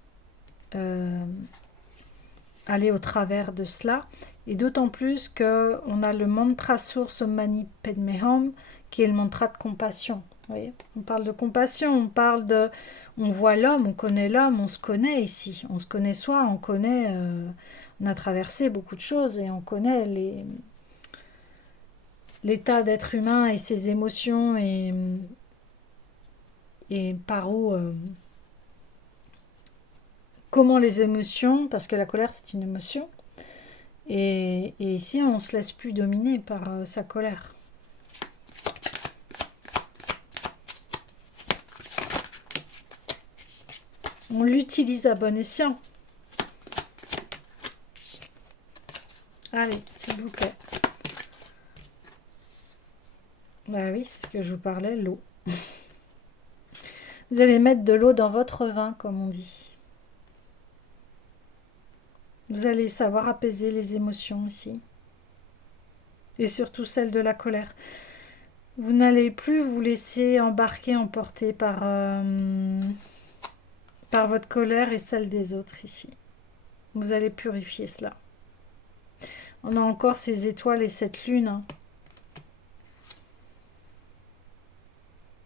aller au travers de cela. Et d'autant plus qu'on a le mantra source Mani Padme Hum, qui est le mantra de compassion. Vous voyez, on parle de compassion, on voit l'homme, on connaît l'homme, on se connaît ici. On se connaît soi, on connaît... on a traversé beaucoup de choses et on connaît l'état d'être humain et ses émotions et par où... comment les émotions, parce que la colère c'est une émotion, et ici on ne se laisse plus dominer par sa colère. On l'utilise à bon escient. Allez, s'il vous plaît. Bah oui, c'est ce que je vous parlais, l'eau. Vous allez mettre de l'eau dans votre vin, comme on dit. Vous allez savoir apaiser les émotions ici. Et surtout celle de la colère. Vous n'allez plus vous laisser embarquer, emporter par votre colère et celle des autres ici. Vous allez purifier cela. On a encore ces étoiles et cette lune. Hein.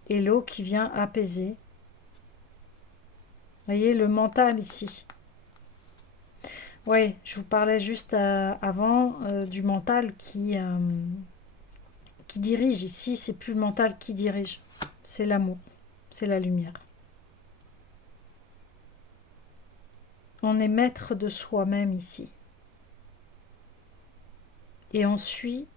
Et l'eau qui vient apaiser. Vous voyez le mental ici. Oui, je vous parlais juste avant du mental qui dirige. Ici, c'est plus le mental qui dirige. C'est l'amour. C'est la lumière. On est maître de soi-même ici. Et on suit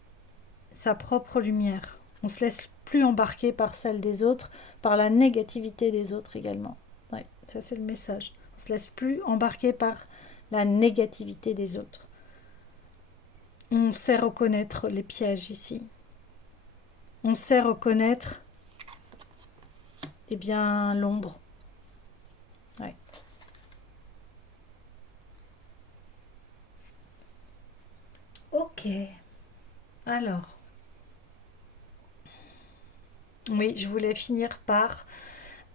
sa propre lumière. On se laisse plus embarquer par celle des autres, par la négativité des autres également. Ouais, ça c'est le message. On se laisse plus embarquer par la négativité des autres. On sait reconnaître les pièges ici. On sait reconnaître eh bien l'ombre. Ouais. Ok. Alors. Oui, je voulais finir par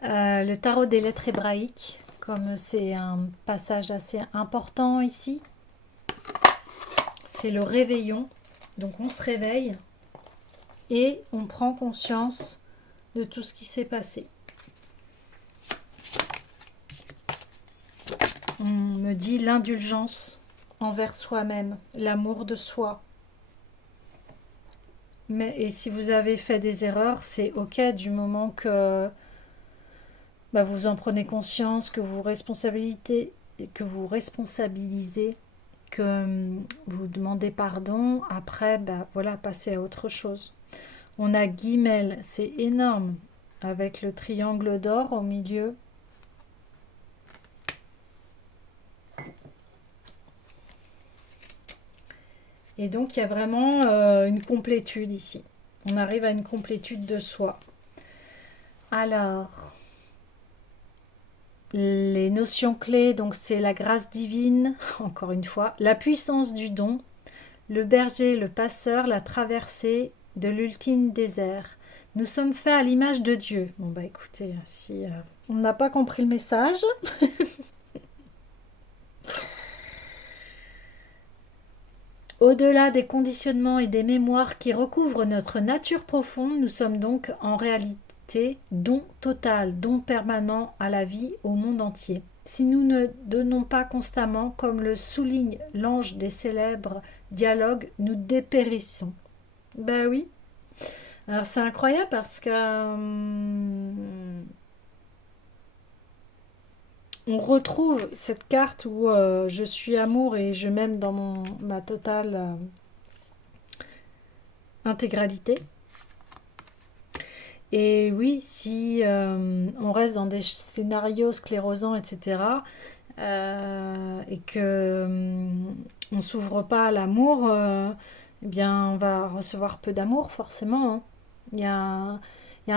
le tarot des lettres hébraïques, comme c'est un passage assez important ici. C'est le réveillon. Donc on se réveille et on prend conscience de tout ce qui s'est passé. On me dit l'indulgence envers soi-même, l'amour de soi. Et si vous avez fait des erreurs, c'est ok du moment que vous en prenez conscience, que vous responsabilisez, que vous demandez pardon. Après, voilà, passez à autre chose. On a Guimel, c'est énorme, avec le triangle d'or au milieu. Et donc, il y a vraiment une complétude ici. On arrive à une complétude de soi. Alors, les notions clés, donc c'est la grâce divine, encore une fois, la puissance du don, le berger, le passeur, la traversée de l'ultime désert. Nous sommes faits à l'image de Dieu. Bon écoutez, si on n'a pas compris le message... Au-delà des conditionnements et des mémoires qui recouvrent notre nature profonde, nous sommes donc en réalité don total, don permanent à la vie, au monde entier. Si nous ne donnons pas constamment, comme le souligne l'ange des célèbres dialogues, nous dépérissons. Ben oui. Alors c'est incroyable parce que on retrouve cette carte où je suis amour et je m'aime dans ma totale intégralité. Et oui, si on reste dans des scénarios sclérosants, etc., et que on s'ouvre pas à l'amour, eh bien, on va recevoir peu d'amour, forcément. Hein. Il y a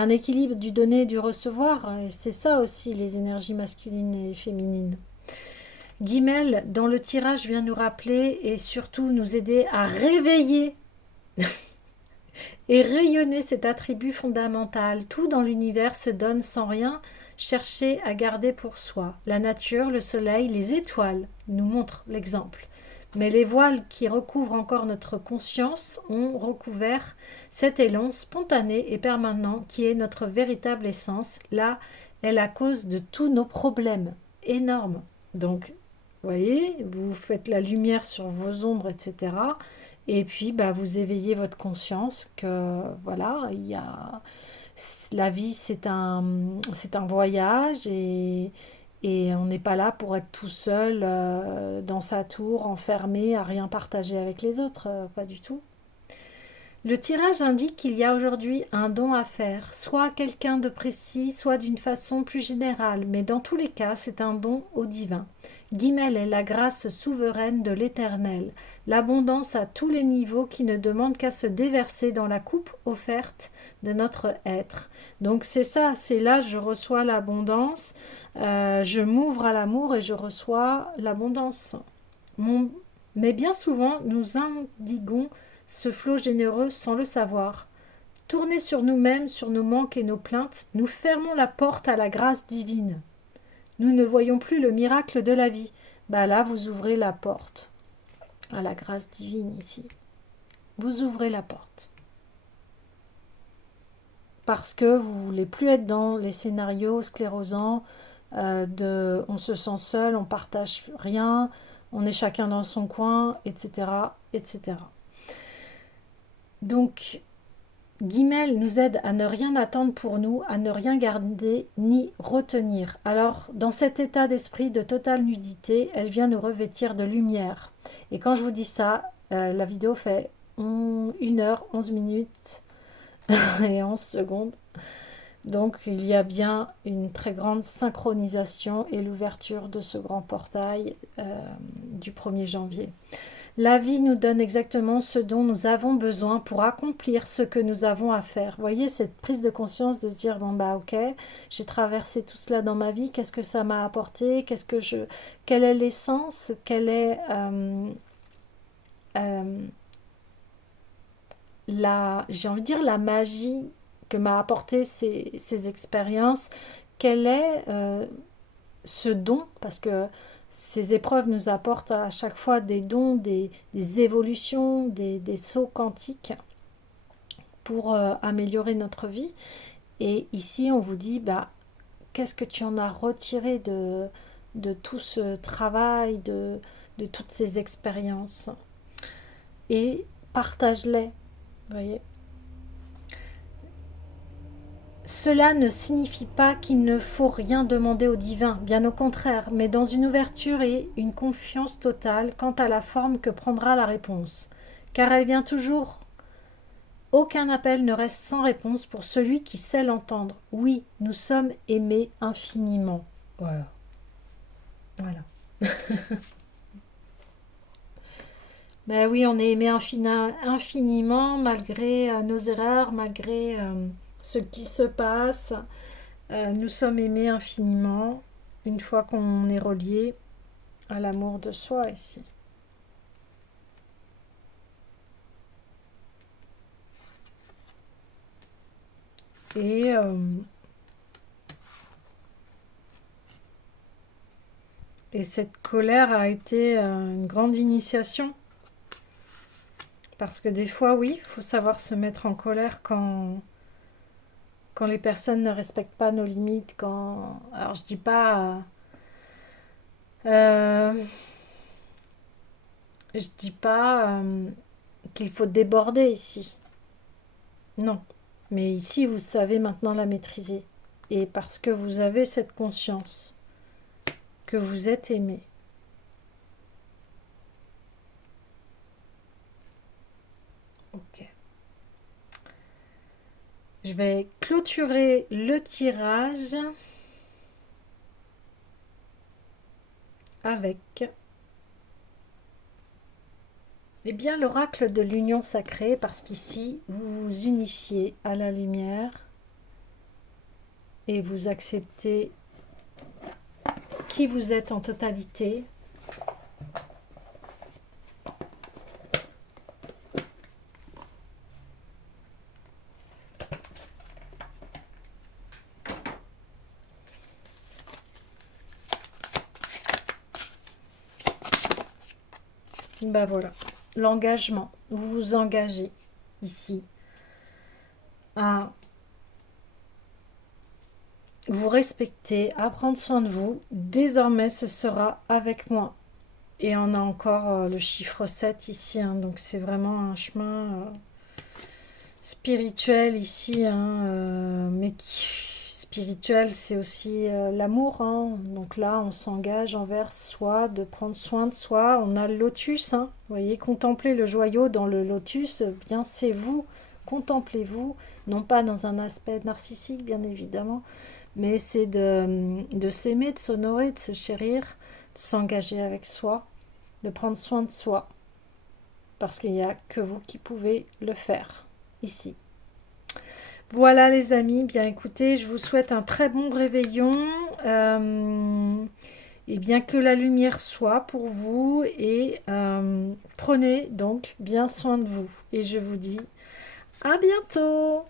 un équilibre du donner et du recevoir, et c'est ça aussi, les énergies masculines et féminines. Guimel, dans le tirage, vient nous rappeler et surtout nous aider à réveiller et rayonner cet attribut fondamental. Tout dans l'univers se donne sans rien chercher à garder pour soi. La nature, le soleil, les étoiles nous montrent l'exemple. Mais les voiles qui recouvrent encore notre conscience ont recouvert cet élan spontané et permanent qui est notre véritable essence. Là est la cause de tous nos problèmes. Énorme. Donc, vous voyez, vous faites la lumière sur vos ombres, etc. Et puis, vous éveillez votre conscience que, voilà, la vie, c'est un voyage et on n'est pas là pour être tout seul dans sa tour, enfermé, à rien partager avec les autres, pas du tout. Le tirage indique qu'il y a aujourd'hui un don à faire, soit à quelqu'un de précis, soit d'une façon plus générale, mais dans tous les cas, c'est un don au divin. Guimel est la grâce souveraine de l'Éternel, l'abondance à tous les niveaux qui ne demande qu'à se déverser dans la coupe offerte de notre être. Donc c'est ça, c'est là je reçois l'abondance, je m'ouvre à l'amour et je reçois l'abondance. Mon- Mais bien souvent, nous indiguons ce flot généreux sans le savoir. Tournés sur nous-mêmes, sur nos manques et nos plaintes, nous fermons la porte à la grâce divine. Nous ne voyons plus le miracle de la vie. Bah là, vous ouvrez la porte à la grâce divine ici. Vous ouvrez la porte. Parce que vous voulez plus être dans les scénarios sclérosants de on se sent seul, on partage rien, on est chacun dans son coin, etc., etc. Donc, Guimel nous aide à ne rien attendre pour nous, à ne rien garder ni retenir. Alors, dans cet état d'esprit de totale nudité, elle vient nous revêtir de lumière. Et quand je vous dis ça, la vidéo fait 1h, 11 minutes et 11 secondes. Donc, il y a bien une très grande synchronisation et l'ouverture de ce grand portail du 1er janvier. La vie nous donne exactement ce dont nous avons besoin pour accomplir ce que nous avons à faire. Vous voyez, cette prise de conscience de se dire, bon bah ok, j'ai traversé tout cela dans ma vie, qu'est-ce que ça m'a apporté, quel est l'essence, quelle est euh, j'ai envie de dire la magie que m'a apporté ces expériences, quel est ce don, parce que ces épreuves nous apportent à chaque fois des dons, des évolutions, des sauts quantiques pour améliorer notre vie. Et ici, on vous dit, bah, qu'est-ce que tu en as retiré de tout ce travail, de toutes ces expériences? Et partage-les, vous voyez. Cela ne signifie pas qu'il ne faut rien demander au divin, bien au contraire, mais dans une ouverture et une confiance totale quant à la forme que prendra la réponse. Car elle vient toujours. Aucun appel ne reste sans réponse pour celui qui sait l'entendre. Oui, nous sommes aimés infiniment. Voilà. Voilà. Mais oui, on est aimé infiniment malgré nos erreurs, malgré ce qui se passe. Nous sommes aimés infiniment une fois qu'on est relié à l'amour de soi ici. Et, euh, et cette colère a été une grande initiation. Parce que des fois, oui, il faut savoir se mettre en colère quand les personnes ne respectent pas nos limites. Alors, je dis pas... je dis pas qu'il faut déborder ici. Non. Mais ici, vous savez maintenant la maîtriser. Et parce que vous avez cette conscience que vous êtes aimé. Ok. Je vais clôturer le tirage avec l'oracle de l'union sacrée, parce qu'ici, vous vous unifiez à la lumière et vous acceptez qui vous êtes en totalité. Ben voilà, l'engagement. Vous vous engagez ici à vous respecter, à prendre soin de vous. Désormais, ce sera avec moi. Et on a encore le chiffre 7 ici, hein, donc c'est vraiment un chemin spirituel ici, hein, mais spirituel, c'est aussi l'amour, hein. Donc là, on s'engage envers soi, de prendre soin de soi. On a le lotus, hein. Vous voyez, contempler le joyau dans le lotus, bien c'est vous. Contemplez-vous, non pas dans un aspect narcissique, bien évidemment, mais c'est de s'aimer, de s'honorer, de se chérir, de s'engager avec soi, de prendre soin de soi, parce qu'il n'y a que vous qui pouvez le faire ici. Voilà les amis, bien écoutez, je vous souhaite un très bon réveillon. Et bien que la lumière soit pour vous et prenez donc bien soin de vous. Et je vous dis à bientôt!